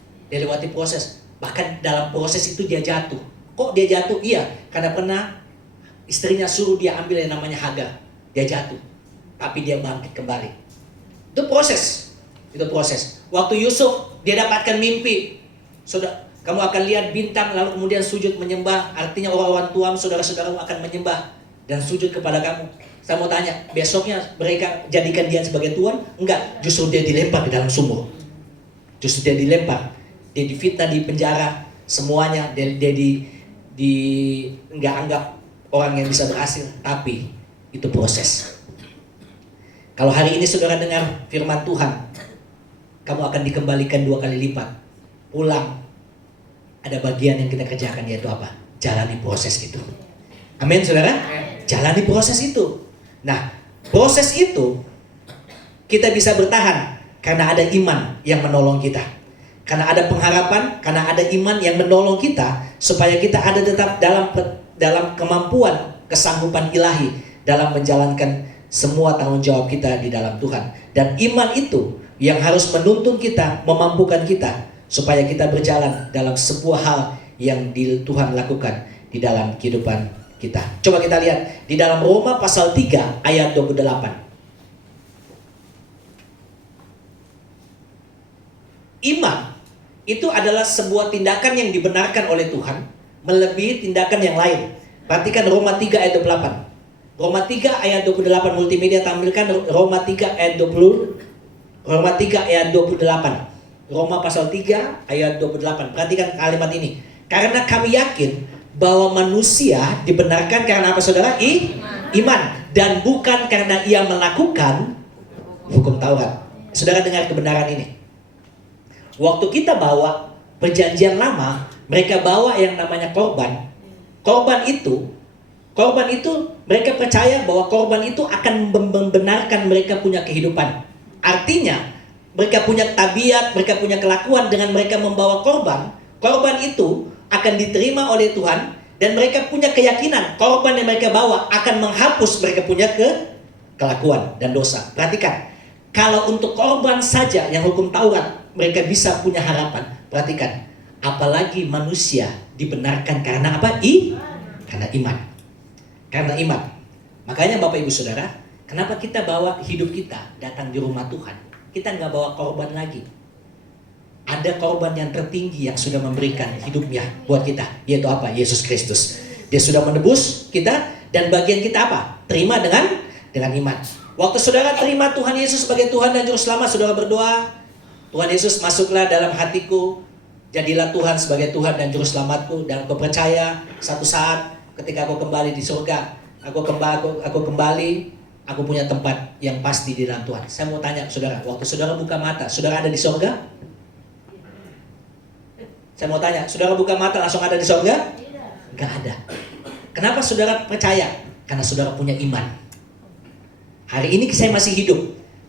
Bahkan dalam proses itu dia jatuh. Kok dia jatuh? Iya, karena pernah istrinya suruh dia ambil yang namanya Hagar. Dia jatuh, tapi dia bangkit kembali. Itu proses. Waktu Yusuf dia dapatkan mimpi, kamu akan lihat bintang lalu kemudian sujud menyembah. Artinya orang-orang tuamu, saudara-saudaramu akan menyembah dan sujud kepada kamu. Saya mau tanya, besoknya mereka jadikan dia sebagai Tuhan? Enggak, justru dia dilempar di dalam sumur. Dia difitnah, di penjara, semuanya. Dia nggak anggap orang yang bisa berhasil. Tapi itu proses. Kalau hari ini saudara dengar firman Tuhan, kamu akan dikembalikan 2 kali lipat. Pulang, ada bagian yang kita kerjakan, yaitu apa? Jalani proses itu. Amin, saudara? Jalani proses itu. Nah, proses itu kita bisa bertahan karena ada iman yang menolong kita. Karena ada pengharapan, karena ada iman yang menolong kita, supaya kita ada tetap dalam kemampuan, kesanggupan ilahi dalam menjalankan semua tanggung jawab kita di dalam Tuhan. Dan iman itu yang harus menuntun kita, memampukan kita, supaya kita berjalan dalam sebuah hal yang Tuhan lakukan di dalam kehidupan kita. Coba kita lihat di dalam Roma pasal 3 ayat 28. Iman itu adalah sebuah tindakan yang dibenarkan oleh Tuhan melebihi tindakan yang lain. Perhatikan Roma 3 ayat 28. Roma 3 ayat 28, multimedia tampilkan Roma 3 ayat 20. Roma 3 ayat 28. Roma pasal 3 ayat 28. Perhatikan kalimat ini. Karena kami yakin bahwa manusia dibenarkan karena apa, saudara? Iman. Dan bukan karena ia melakukan hukum Taurat. Saudara dengar kebenaran ini. Waktu kita bawa perjanjian lama, mereka bawa yang namanya korban. Korban itu mereka percaya bahwa korban itu akan membenarkan mereka punya kehidupan. Artinya, mereka punya tabiat, mereka punya kelakuan dengan mereka membawa korban. Korban itu akan diterima oleh Tuhan dan mereka punya keyakinan korban yang mereka bawa akan menghapus mereka punya kelakuan dan dosa. Perhatikan, kalau untuk korban saja yang hukum Taurat mereka bisa punya harapan. Perhatikan, apalagi manusia dibenarkan karena apa? Karena iman. Karena iman. Makanya Bapak Ibu Saudara, kenapa kita bawa hidup kita datang di rumah Tuhan? Kita nggak bawa korban lagi. Ada korban yang tertinggi yang sudah memberikan hidupnya buat kita, yaitu apa? Yesus Kristus. Dia sudah menebus kita, dan bagian kita apa? Terima dengan iman. Waktu saudara terima Tuhan Yesus sebagai Tuhan dan Juru Selamat, saudara berdoa, Tuhan Yesus masuklah dalam hatiku, jadilah Tuhan sebagai Tuhan dan Juru Selamatku, dan aku percaya satu saat ketika aku kembali di surga, aku kembali, aku punya tempat yang pasti di dalam Tuhan. Saya mau tanya saudara, waktu saudara buka mata, saudara ada di surga? Saya mau tanya, saudara buka mata langsung ada di surga? Enggak ada. Kenapa saudara percaya? Karena saudara punya iman. Hari ini saya masih hidup,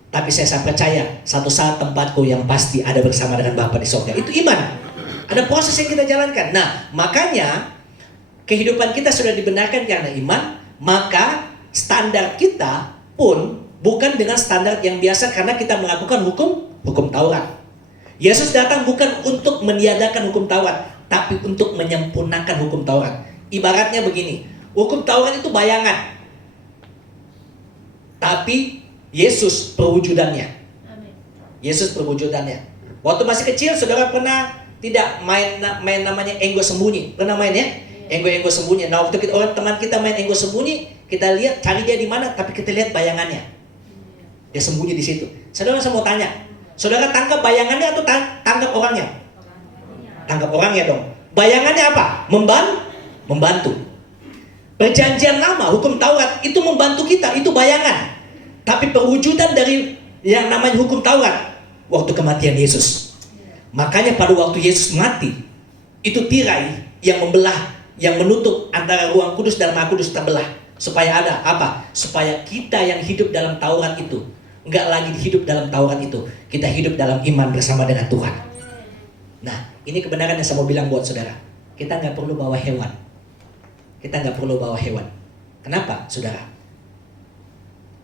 tapi saya percaya satu saat tempatku yang pasti ada bersama dengan Bapa di surga. Itu iman. Ada proses yang kita jalankan. Nah, makanya kehidupan kita sudah dibenarkan karena iman, maka standar kita pun bukan dengan standar yang biasa karena kita melakukan hukum Taurat. Yesus datang bukan untuk meniadakan hukum Taurat, tapi untuk menyempurnakan hukum Taurat. Ibaratnya begini, hukum Taurat itu bayangan, tapi Yesus perwujudannya. Yesus perwujudannya. Waktu masih kecil, saudara pernah tidak main namanya enggo sembunyi? Pernah main ya? Enggo sembunyi. Nah, waktu orang teman kita main enggo sembunyi, kita lihat cari dia di mana, tapi kita lihat bayangannya. Dia sembunyi di situ. Saudara, saya mau tanya, saudara tangkap bayangannya atau tangkap orangnya? Tangkap orangnya dong. Bayangannya apa? Membantu. Perjanjian Lama, hukum Taurat itu membantu kita, itu bayangan. Tapi perwujudan dari yang namanya hukum Taurat waktu kematian Yesus. Makanya pada waktu Yesus mati, itu tirai yang membelah, yang menutup antara ruang kudus dan maha kudus terbelah. Supaya ada apa? Supaya kita yang hidup dalam Taurat itu enggak lagi hidup dalam Taurat itu. Kita hidup dalam iman bersama dengan Tuhan. Nah, ini kebenaran yang saya mau bilang buat saudara. Kita nggak perlu bawa hewan. Kenapa, saudara?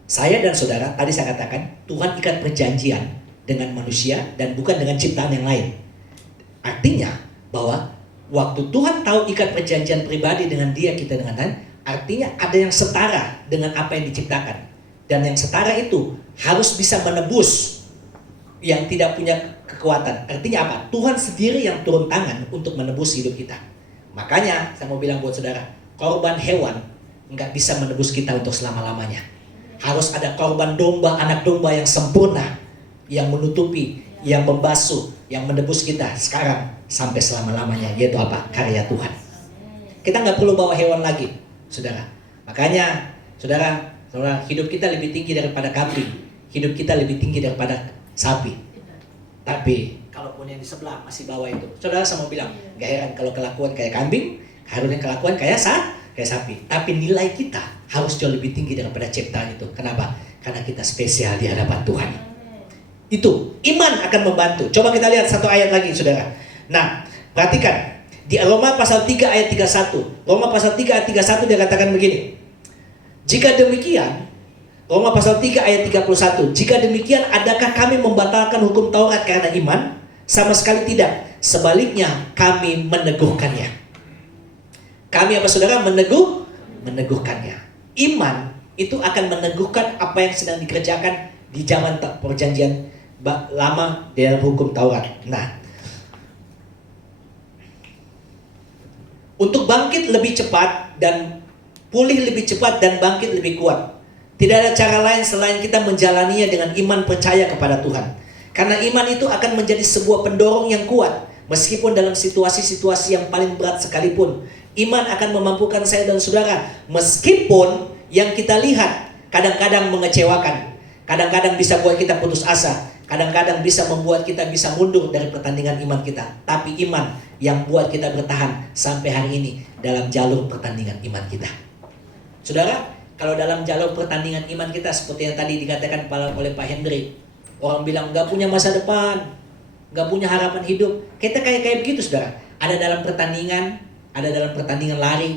Saya dan saudara, tadi saya katakan, Tuhan ikat perjanjian dengan manusia dan bukan dengan ciptaan yang lain. Artinya bahwa waktu Tuhan tahu ikat perjanjian pribadi dengan dia, kita dengan Tuhan, artinya ada yang setara dengan apa yang diciptakan. Dan yang setara itu harus bisa menebus yang tidak punya kekuatan. Artinya apa? Tuhan sendiri yang turun tangan untuk menebus hidup kita. Makanya saya mau bilang buat saudara, korban hewan nggak bisa menebus kita untuk selama-lamanya. Harus ada korban domba, anak domba yang sempurna, yang menutupi, yang membasuh, yang menebus kita sekarang sampai selama-lamanya, yaitu apa? Karya Tuhan. Kita nggak perlu bawa hewan lagi, saudara. Makanya, saudara, hidup kita lebih tinggi daripada kambing, hidup kita lebih tinggi daripada sapi. Tapi kalaupun yang di sebelah masih bawa itu, saudara, saya mau bilang, gak heran kalau kelakuan kayak kambing, harusnya kelakuan kayak sapi. Tapi nilai kita harus jauh lebih tinggi daripada ciptaan itu. Kenapa? Karena kita spesial di hadapan Tuhan. Itu iman akan membantu. Coba kita lihat satu ayat lagi, saudara. Nah, perhatikan di Roma pasal 3 ayat 31. Roma pasal 3 ayat 31 dia katakan begini. Jika demikian, Roma pasal 3 ayat 31. Jika demikian, adakah kami membatalkan hukum Taurat karena iman? Sama sekali tidak. Sebaliknya, kami meneguhkannya. Kami apa saudara? Meneguhkannya. Iman itu akan meneguhkan apa yang sedang dikerjakan di zaman perjanjian lama dalam hukum Taurat. Nah, untuk bangkit lebih cepat dan pulih lebih cepat dan bangkit lebih kuat, tidak ada cara lain selain kita menjalaninya dengan iman percaya kepada Tuhan. Karena iman itu akan menjadi sebuah pendorong yang kuat. Meskipun dalam situasi-situasi yang paling berat sekalipun, iman akan memampukan saya dan saudara. Meskipun yang kita lihat kadang-kadang mengecewakan, kadang-kadang bisa buat kita putus asa, kadang-kadang bisa membuat kita bisa mundur dari pertandingan iman kita. Tapi iman yang buat kita bertahan sampai hari ini dalam jalur pertandingan iman kita. Saudara, kalau dalam jalur pertandingan iman kita seperti yang tadi dikatakan oleh Pak Hendrik, orang bilang gak punya masa depan, gak punya harapan hidup. Kita kayak begitu, saudara. Ada dalam pertandingan lari,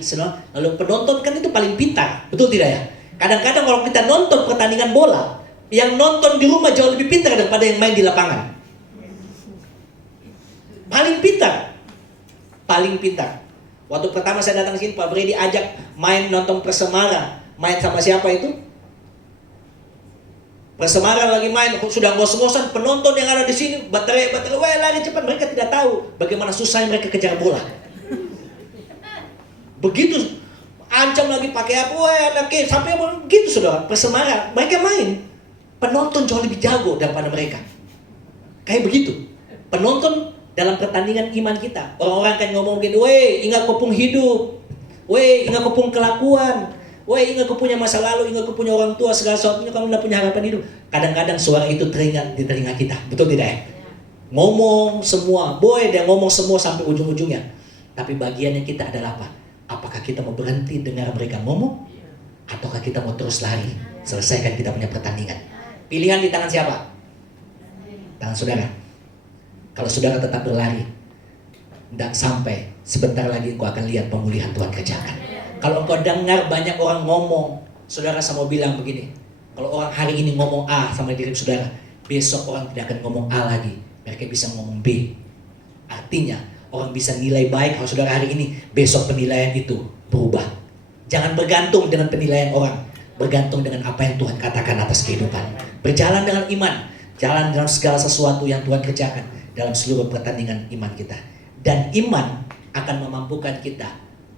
lalu penonton kan itu paling pintar, betul tidak ya? Kadang-kadang kalau kita nonton pertandingan bola, yang nonton di rumah jauh lebih pintar daripada yang main di lapangan. Paling pintar. Paling pintar. Waktu pertama saya datang sini, Pak Brady ajak main nonton Persemara. Main sama siapa itu? Persemara lagi main, sudah ngos-ngosan, penonton yang ada di sini baterai, wah lari cepat. Mereka tidak tahu bagaimana susahnya mereka kejar bola. Begitu ancam lagi pakai apa, wah anaknya sampai begitu saudara. Persemara, mereka main, penonton jauh lebih jago daripada mereka. Kayak begitu. Penonton dalam pertandingan iman kita. Orang-orang kan ngomong gini, weh ingat kau pun hidup, weh ingat kau pun kelakuan, weh ingat kau punya masa lalu, ingat kau punya orang tua, segala sesuatunya kamu tidak punya harapan hidup. Kadang-kadang suara itu teringat di telinga kita, betul tidak ya? Ngomong semua, dia ngomong semua sampai ujung-ujungnya. Tapi bagiannya kita adalah apa? Apakah kita mau berhenti dengar mereka ngomong? Ataukah kita mau terus lari, selesaikan kita punya pertandingan? Pilihan di tangan siapa? Tangan saudara. Kalau saudara tetap berlari, tidak sampai sebentar lagi engkau akan lihat pemulihan Tuhan kerjakan. Kalau engkau dengar banyak orang ngomong, saudara sama bilang begini, kalau orang hari ini ngomong A sama diri saudara, besok orang tidak akan ngomong A lagi, mereka bisa ngomong B. Artinya orang bisa nilai baik kalau saudara hari ini, besok penilaian itu berubah. Jangan bergantung dengan penilaian orang, bergantung dengan apa yang Tuhan katakan atas kehidupan. Berjalan dengan iman, jalan dalam segala sesuatu yang Tuhan kerjakan dalam seluruh pertandingan iman kita. Dan iman akan memampukan kita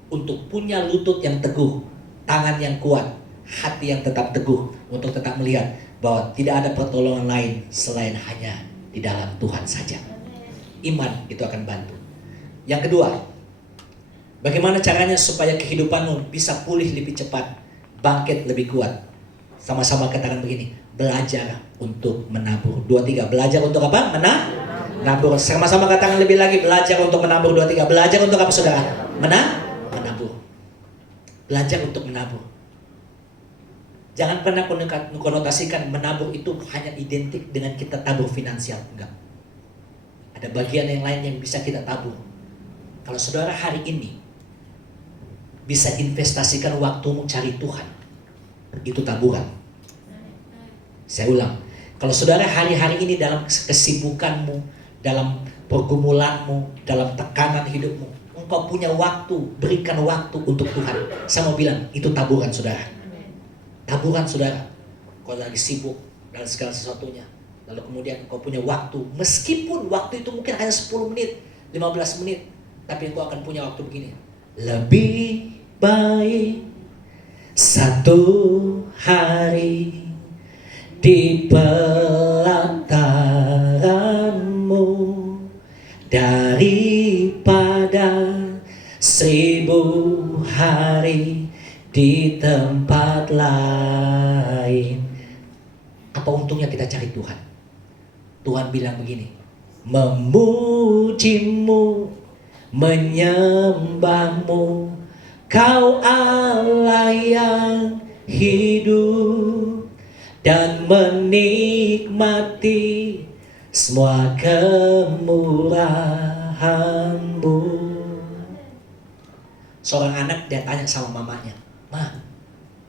untuk punya lutut yang teguh, tangan yang kuat, hati yang tetap teguh, untuk tetap melihat bahwa tidak ada pertolongan lain selain hanya di dalam Tuhan saja. Iman itu akan bantu. Yang kedua, bagaimana caranya supaya kehidupanmu bisa pulih lebih cepat, bangkit lebih kuat? Sama-sama katakan begini, belajar untuk menabur. 2, 3, belajar untuk apa? Menabur. Sama-sama katakan lebih lagi, belajar untuk menabur. 2, 3, belajar untuk apa saudara? Menabur. Belajar untuk menabur. Jangan pernah konotasikan menabur itu hanya identik dengan kita tabur finansial. Enggak. Ada bagian yang lain yang bisa kita tabur. Kalau saudara hari ini bisa investasikan waktumu cari Tuhan, itu taburan. Saya ulang, kalau saudara hari-hari ini dalam kesibukanmu, dalam pergumulanmu, dalam tekanan hidupmu, engkau punya waktu, berikan waktu untuk Tuhan. Saya mau bilang, itu taburan saudara. Taburan saudara. Kau lagi sibuk dalam segala sesuatunya, lalu kemudian kau punya waktu, meskipun waktu itu mungkin hanya 10 menit, 15 menit, tapi kau akan punya waktu begini. Lebih baik satu hari di pelataranmu daripada 1000 hari di tempat lain. Apa untungnya kita cari Tuhan? Tuhan bilang begini, memujimu, menyembahmu, Kau Allah yang hidup, dan menikmati semua kemurahan-Mu. Seorang anak dia tanya sama mamanya, Ma,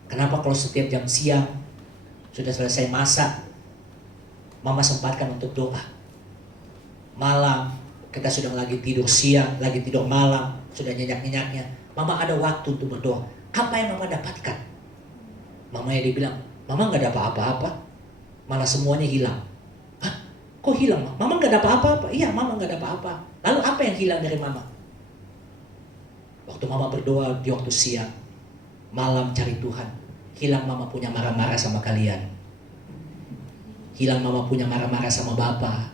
kenapa kalau setiap jam siang sudah selesai masak, Mama sempatkan untuk doa? Malam kita sudah lagi tidur siang, lagi tidur malam, sudah nyenyak-nyenyaknya, Mama ada waktu untuk berdoa. Apa yang Mama dapatkan? Mamanya dia bilang, Mama gak ada apa-apa, malah semuanya hilang. Hah? Kok hilang? Mama gak ada apa-apa? Iya, Mama gak ada apa-apa. Lalu apa yang hilang dari Mama? Waktu Mama berdoa di waktu siang, malam cari Tuhan, hilang Mama punya marah-marah sama kalian. Hilang Mama punya marah-marah sama Bapak.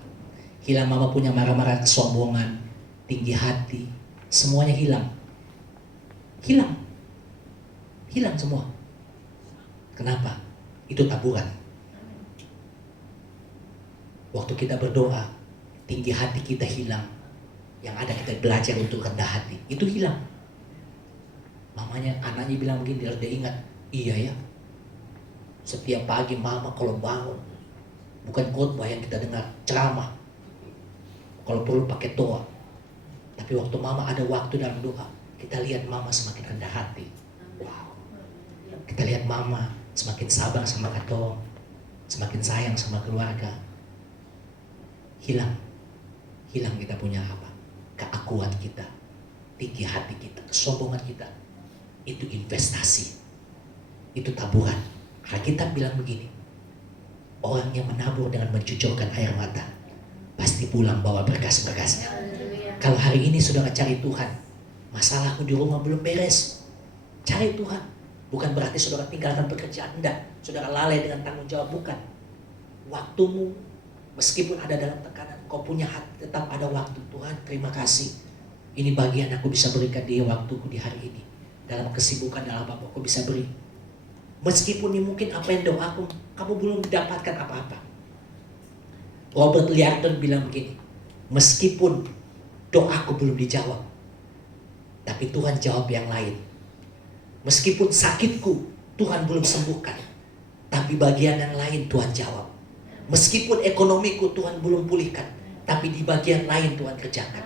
Hilang Mama punya marah-marah kesombongan, tinggi hati. Semuanya hilang. Hilang semua. Kenapa? Itu taburan. Waktu kita berdoa, tinggi hati kita hilang. Yang ada kita belajar untuk rendah hati. Itu hilang. Mamanya, anaknya bilang begini, dia ingat. Iya ya. Setiap pagi Mama kalau bangun, bukan khotbah yang kita dengar, ceramah. Kalau perlu pakai doa. Tapi waktu Mama ada waktu dalam doa, kita lihat Mama semakin rendah hati. Wow. Kita lihat Mama semakin sabar sama katong, semakin sayang sama keluarga. Hilang kita punya apa? keakuan kita, tinggi hati kita, kesombongan kita, itu investasi, itu taburan. Alkitab bilang begini, orang yang menabur dengan mencucurkan air mata pasti pulang bawa berkas-berkasnya. Kalau hari ini saudara cari Tuhan, masalahku di rumah belum beres, cari Tuhan. Bukan berarti saudara tinggalkan pekerjaan, enggak. Saudara lalai dengan tanggung jawab, bukan. Waktumu, meskipun ada dalam tekanan, kau punya hati, tetap ada waktu. Tuhan, terima kasih. Ini bagian aku bisa berikan dia waktuku di hari ini. Dalam kesibukan, dalam apa aku bisa beri. Meskipun ini mungkin apa yang doaku, kamu belum mendapatkan apa-apa. Robert Liardon bilang begini, meskipun doaku belum dijawab, tapi Tuhan jawab yang lain. Meskipun sakitku Tuhan belum sembuhkan, tapi bagian yang lain Tuhan jawab. Meskipun ekonomiku Tuhan belum pulihkan, tapi di bagian lain Tuhan kerjakan.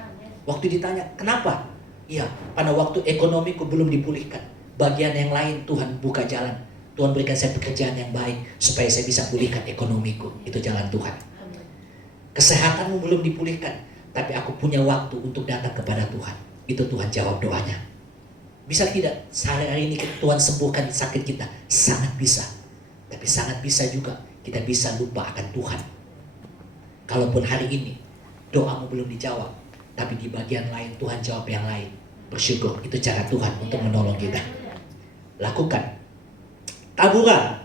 Waktu ditanya, kenapa? Iya, pada waktu ekonomiku belum dipulihkan, bagian yang lain Tuhan buka jalan. Tuhan berikan saya pekerjaan yang baik supaya saya bisa pulihkan ekonomiku. Itu jalan Tuhan. Kesehatanmu belum dipulihkan, tapi aku punya waktu untuk datang kepada Tuhan. Itu Tuhan jawab doanya. Bisa tidak sehari-hari ini Tuhan sembuhkan sakit kita? Sangat bisa. Tapi sangat bisa juga kita bisa lupa akan Tuhan. Kalaupun hari ini doamu belum dijawab, tapi di bagian lain Tuhan jawab yang lain, bersyukur. Itu cara Tuhan untuk menolong kita. Lakukan. Taburan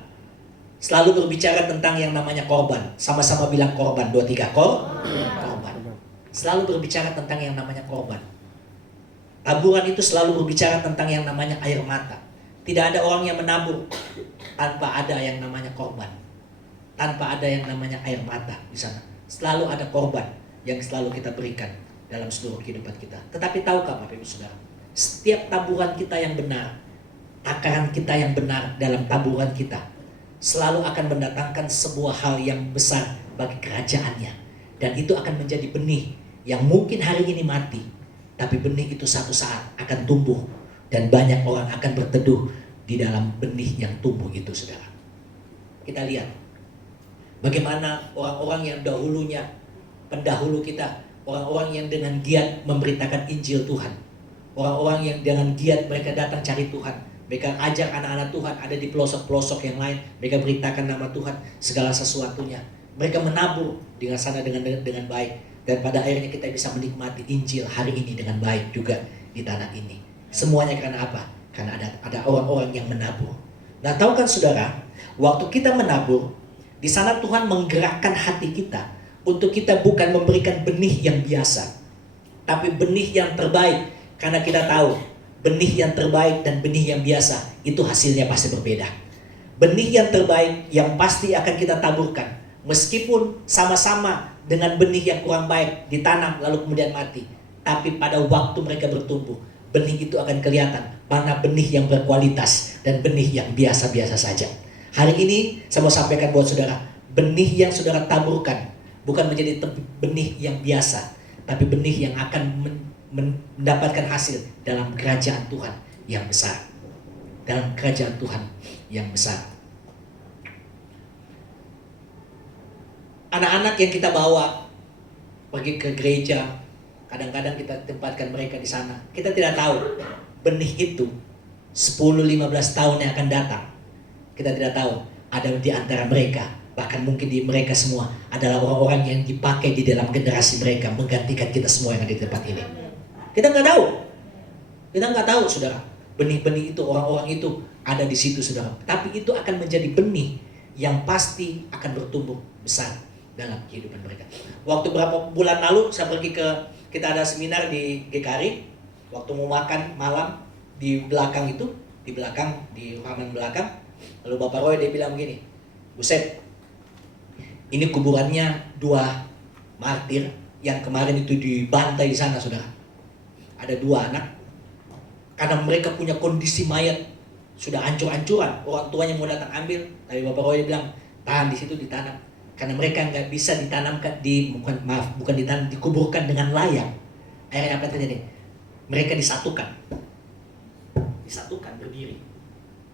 selalu berbicara tentang yang namanya korban. Sama-sama bilang korban. 2, 3, korban. Selalu berbicara tentang yang namanya korban. Taburan itu selalu berbicara tentang yang namanya air mata. Tidak ada orang yang menabur tanpa ada yang namanya korban, tanpa ada yang namanya air mata di sana. Selalu ada korban yang selalu kita berikan dalam seluruh kehidupan kita. Tetapi tahukah Bapak Ibu Saudara, setiap taburan kita yang benar, takaran kita yang benar dalam taburan kita, selalu akan mendatangkan sebuah hal yang besar bagi kerajaannya. Dan itu akan menjadi benih yang mungkin hari ini mati, tapi benih itu satu saat akan tumbuh. Dan banyak orang akan berteduh di dalam benih yang tumbuh itu, saudara. Kita lihat bagaimana orang-orang yang dahulunya, pendahulu kita, orang-orang yang dengan giat memberitakan Injil Tuhan, orang-orang yang dengan giat mereka datang cari Tuhan, mereka ajak anak-anak Tuhan ada di pelosok-pelosok yang lain, mereka beritakan nama Tuhan, segala sesuatunya. Mereka menabur dengan sana dengan baik, dan pada akhirnya kita bisa menikmati Injil hari ini dengan baik juga di tanah ini. Semuanya karena apa? Karena ada orang-orang yang menabur. Nah, tahu kan saudara, waktu kita menabur, di sana Tuhan menggerakkan hati kita untuk kita bukan memberikan benih yang biasa, tapi benih yang terbaik. Karena kita tahu benih yang terbaik dan benih yang biasa itu hasilnya pasti berbeda. Benih yang terbaik yang pasti akan kita taburkan, meskipun sama-sama dengan benih yang kurang baik ditanam lalu kemudian mati, tapi pada waktu mereka bertumbuh, benih itu akan kelihatan mana benih yang berkualitas dan benih yang biasa-biasa saja. Hari ini saya mau sampaikan buat saudara, benih yang saudara taburkan bukan menjadi benih yang biasa, tapi benih yang akan mendapatkan hasil dalam kerajaan Tuhan yang besar. Dalam kerajaan Tuhan yang besar. Anak-anak yang kita bawa pergi ke gereja, kadang-kadang kita tempatkan mereka di sana. Kita tidak tahu benih itu 10-15 tahun yang akan datang. Kita tidak tahu ada di antara mereka, bahkan mungkin di mereka semua adalah orang-orang yang dipakai di dalam generasi mereka menggantikan kita semua yang ada di tempat ini. Kita nggak tahu. Kita nggak tahu, saudara. Benih-benih itu, orang-orang itu ada di situ, saudara. Tapi itu akan menjadi benih yang pasti akan bertumbuh besar dalam kehidupan mereka. Waktu berapa bulan lalu saya pergi kita ada seminar di GKRI. Waktu mau makan malam di belakang itu, di ruangan belakang, lalu Bapak Roy dia bilang begini, Buset, ini kuburannya 2 martir yang kemarin itu dibantai di sana, saudara. Ada 2 anak, karena mereka punya kondisi mayat sudah hancur-hancuran, orang tuanya mau datang ambil, tapi Bapak Roy bilang tahan di situ ditanam, karena mereka nggak bisa ditanamkan bukan ditanam, dikuburkan dengan layak. Akhirnya apa terjadi? Mereka disatukan berdiri,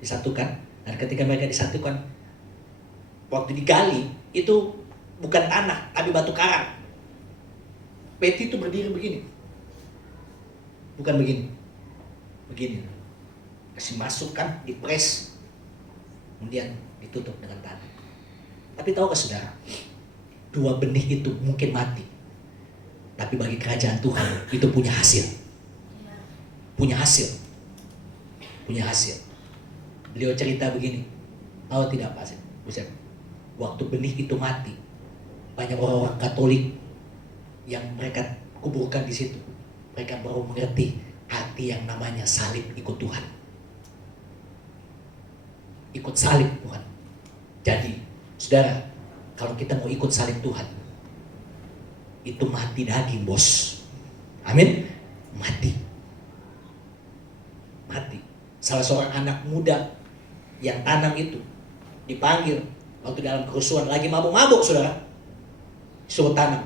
disatukan. Dan ketika mereka disatukan, waktu digali itu bukan tanah tapi batu karang. Peti itu berdiri begini. Bukan begini. Begini. Kasih masukkan, dipres, kemudian ditutup dengan tanah. Tapi tahukah saudara, 2 benih itu mungkin mati, tapi bagi kerajaan Tuhan itu punya hasil. Punya hasil. Punya hasil. Beliau cerita begini, tahu tidak Pak Buset? Waktu benih itu mati, banyak orang-orang Katolik yang mereka kuburkan di situ. Mereka baru mengerti arti yang namanya salib ikut Tuhan. Ikut salib Tuhan. Jadi, saudara, kalau kita mau ikut salib Tuhan, itu mati daging, bos. Amin. Mati. Mati. Salah seorang anak muda yang tanam itu dipanggil waktu dalam kerusuhan lagi mabuk-mabuk, saudara. Suruh tanam.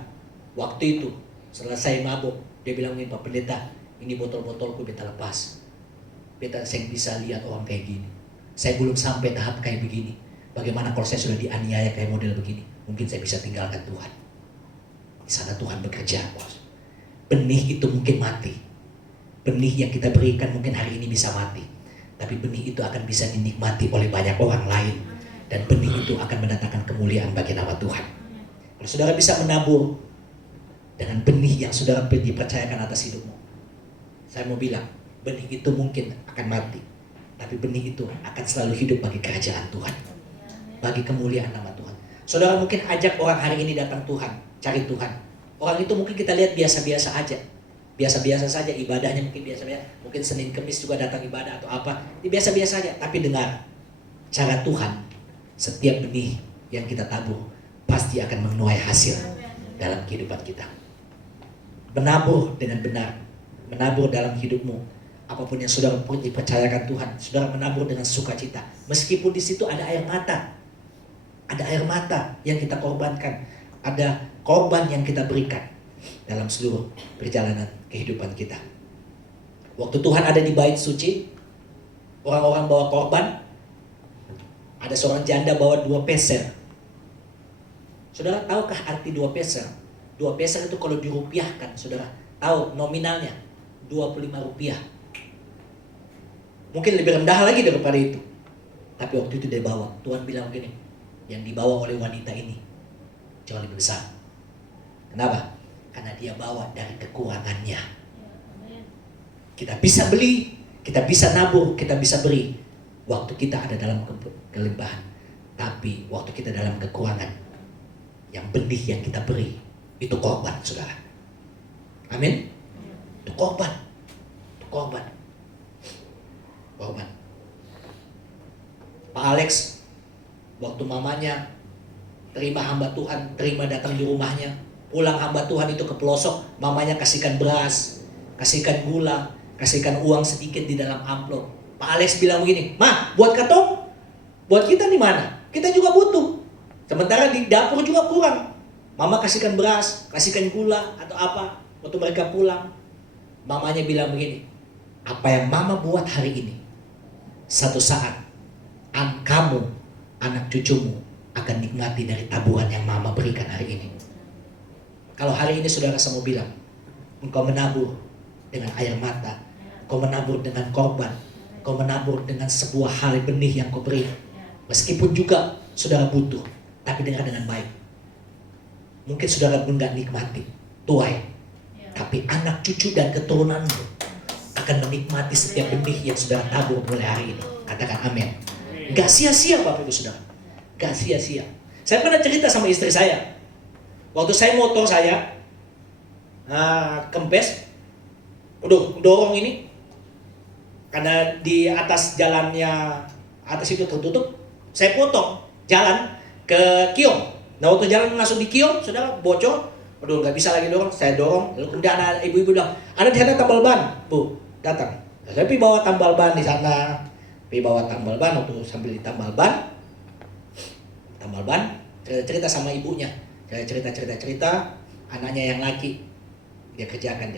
Waktu itu selesai mabuk, dia bilang ini Pak Pendeta, ini botol-botolku beta lepas. Beta saya bisa lihat orang kayak gini. Saya belum sampai tahap kayak begini. Bagaimana kalau saya sudah dianiaya kayak model begini? Mungkin saya bisa tinggalkan Tuhan. Di sana Tuhan bekerja, bos. Benih itu mungkin mati. Benih yang kita berikan mungkin hari ini bisa mati. Tapi benih itu akan bisa dinikmati oleh banyak orang lain. Dan benih itu akan mendatangkan kemuliaan bagi nama Tuhan. Kalau saudara bisa menabur dengan benih yang saudara dipercayakan atas hidupmu, saya mau bilang, benih itu mungkin akan mati, tapi benih itu akan selalu hidup bagi kerajaan Tuhan, bagi kemuliaan nama Tuhan. Saudara mungkin ajak orang hari ini datang Tuhan, cari Tuhan. Orang itu mungkin kita lihat biasa-biasa aja, biasa-biasa saja ibadahnya, mungkin biasa-biasa, mungkin Senin Kemis juga datang ibadah atau apa, ini biasa-biasa saja. Tapi dengar, cara Tuhan, setiap benih yang kita tabur pasti akan menuai hasil dalam kehidupan kita. Menabur dengan benar, menabur dalam hidupmu, apapun yang saudara dipercayakan Tuhan, saudara menabur dengan sukacita. Meskipun di situ ada air mata, ada air mata yang kita korbankan, ada korban yang kita berikan dalam seluruh perjalanan kehidupan kita. Waktu Tuhan ada di bait suci, orang-orang bawa korban, ada seorang janda bawa 2 peser. Saudara tahukah arti 2 peser? 2 peser itu kalau dirupiahkan, saudara tahu nominalnya 25 rupiah. Mungkin lebih rendah lagi daripada itu. Tapi waktu itu dia bawa, Tuhan bilang begini, yang dibawa oleh wanita ini jauh lebih besar. Kenapa? Karena dia bawa dari kekurangannya. Kita bisa beli, kita bisa nabur, kita bisa beri. Waktu kita ada dalam kelimpahan. Tapi waktu kita dalam kekurangan, yang benih yang kita beri, itu korban, saudara. Amin. Itu korban. Itu korban. Korban. Pak Alex, waktu mamanya terima hamba Tuhan, terima datang di rumahnya, pulang hamba Tuhan itu ke pelosok, mamanya kasihkan beras, kasihkan gula, kasihkan uang sedikit di dalam amplop. Pak Alex bilang begini, "Ma, buat katong, buat kita di mana? Kita juga butuh. Sementara di dapur juga kurang." Mama kasihkan beras, kasihkan gula atau apa. Waktu mereka pulang, mamanya bilang begini, "Apa yang mama buat hari ini, satu saat kamu, anak cucumu akan nikmati dari tabuhan yang mama berikan hari ini." Kalau hari ini saudara semua bilang, engkau menabur dengan air mata, kau menabur dengan korban, kau menabur dengan sebuah hal benih yang kau beri. Meskipun juga saudara butuh, tapi dengar dengan baik. Mungkin saudara pun gak nikmati, tuai. Tapi anak cucu dan keturunanmu akan menikmati setiap benih yang saudara tabur mulai hari ini. Katakan amin. Gak sia-sia Bapak Ibu Saudara. Gak sia-sia. Saya pernah cerita sama istri saya. Waktu saya motor saya kempes, dorong ini, karena di atas jalannya, atas itu tertutup, saya potong jalan ke Kiong. Nah waktu jalan langsung di Kiong, saudara bocor, aduh nggak bisa lagi dorong, saya dorong, lalu kemudian ada ibu-ibu bilang, ada di sana tambal ban, Bu, datang. Saya pergi bawa tambal ban di sana, pergi bawa tambal ban, waktu sambil ditambal ban, cerita sama ibunya, saya cerita, anaknya yang laki, dia kerjakan,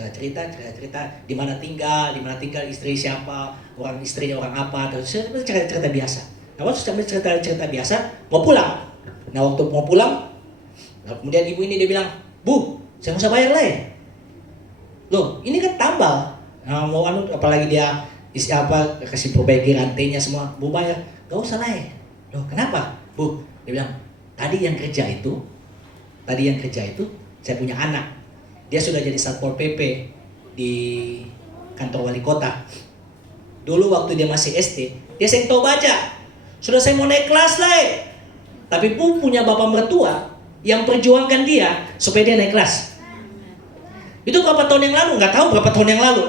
cerita, di mana tinggal istri siapa, orang istrinya orang apa, terus cerita biasa. Nah waktu sambil cerita biasa, mau pulang. Nah waktu mau pulang, nah kemudian ibu ini dia bilang, "Bu, saya nggak usah bayar lah ya." Loh, ini kan tambal. Nah, mau apalagi dia isi apa, kasih perbaiki rantainya semua, Bu bayar, gak usah naik. Loh, kenapa? Bu, dia bilang, tadi yang kerja itu, saya punya anak. Dia sudah jadi Satpol PP di kantor wali kota. Dulu waktu dia masih SD, dia sering tahu baca. Sudah saya mau naik kelas lah. Tapi Bu punya bapak mertua yang perjuangkan dia supaya dia naik kelas. Itu berapa tahun yang lalu? Nggak tahu berapa tahun yang lalu.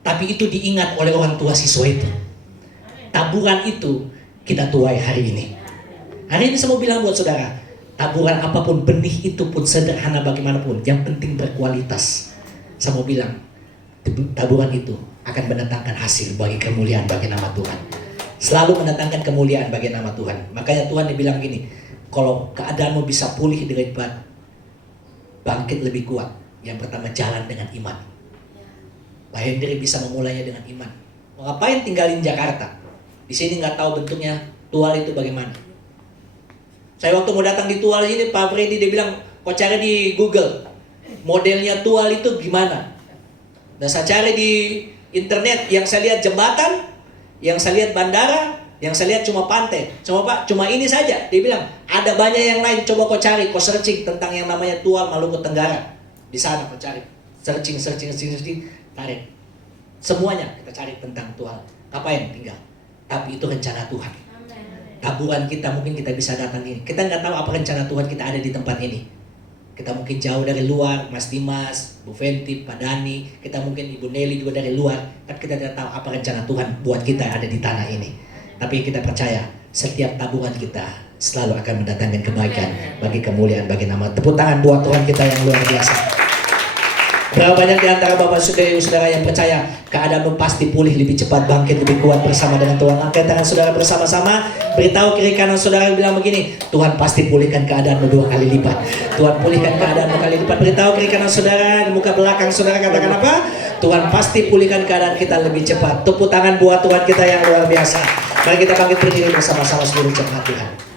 Tapi itu diingat oleh orang tua siswa itu. Taburan itu kita tuai hari ini. Hari ini saya mau bilang buat saudara, taburan apapun, benih itu pun sederhana bagaimanapun, yang penting berkualitas. Saya mau bilang, taburan itu akan mendatangkan hasil bagi kemuliaan bagi nama Tuhan. Selalu mendatangkan kemuliaan bagi nama Tuhan. Makanya Tuhan dibilang gini, kalau keadaanmu bisa pulih dengan cepat, bangkit lebih kuat. Yang pertama, jalan dengan iman. Pak Hendri bisa memulainya dengan iman. Mau ngapain tinggalin Jakarta? Di sini nggak tahu bentuknya tual itu bagaimana. Saya waktu mau datang di tual ini, Pak Freddy dia bilang, kau cari di Google modelnya tual itu gimana. Nah, saya cari di internet, yang saya lihat jembatan, yang saya lihat bandara, yang saya lihat cuma pantai. Cuma Pak, cuma ini saja. Dia bilang, ada banyak yang lain, coba kau cari, kau searching tentang yang namanya tual Maluku Tenggara. Di sana kau cari, searching, tarik. Semuanya kita cari tentang tual. Ngapain? Tinggal. Tapi itu rencana Tuhan. Taburan kita mungkin kita bisa datang ini. Kita nggak tahu apa rencana Tuhan kita ada di tempat ini. Kita mungkin jauh dari luar, Mas Dimas, Bu Fenty, Pak Dani, kita mungkin Ibu Nelly juga dari luar. Tapi kita tidak tahu apa rencana Tuhan buat kita ada di tanah ini. Tapi kita percaya setiap tabungan kita selalu akan mendatangkan kebaikan bagi kemuliaan bagi nama. Tepuk tangan buat Tuhan kita yang luar biasa. Berapa banyak di antara Bapak Saudara yang percaya keadaanmu pasti pulih lebih cepat, bangkit lebih kuat bersama dengan Tuhan. Angkat tangan saudara bersama-sama, beritahu kiri kanan saudara yang bilang begini, Tuhan pasti pulihkan keadaanmu 2 kali lipat. Tuhan pulihkan keadaanmu kali lipat. Beritahu kiri kanan saudara, di muka belakang saudara katakan apa? Tuhan pasti pulihkan keadaan kita lebih cepat. Tepuk tangan buat Tuhan kita yang luar biasa. Mari kita bangkit berdiri bersama-sama seluruh jemaat Tuhan.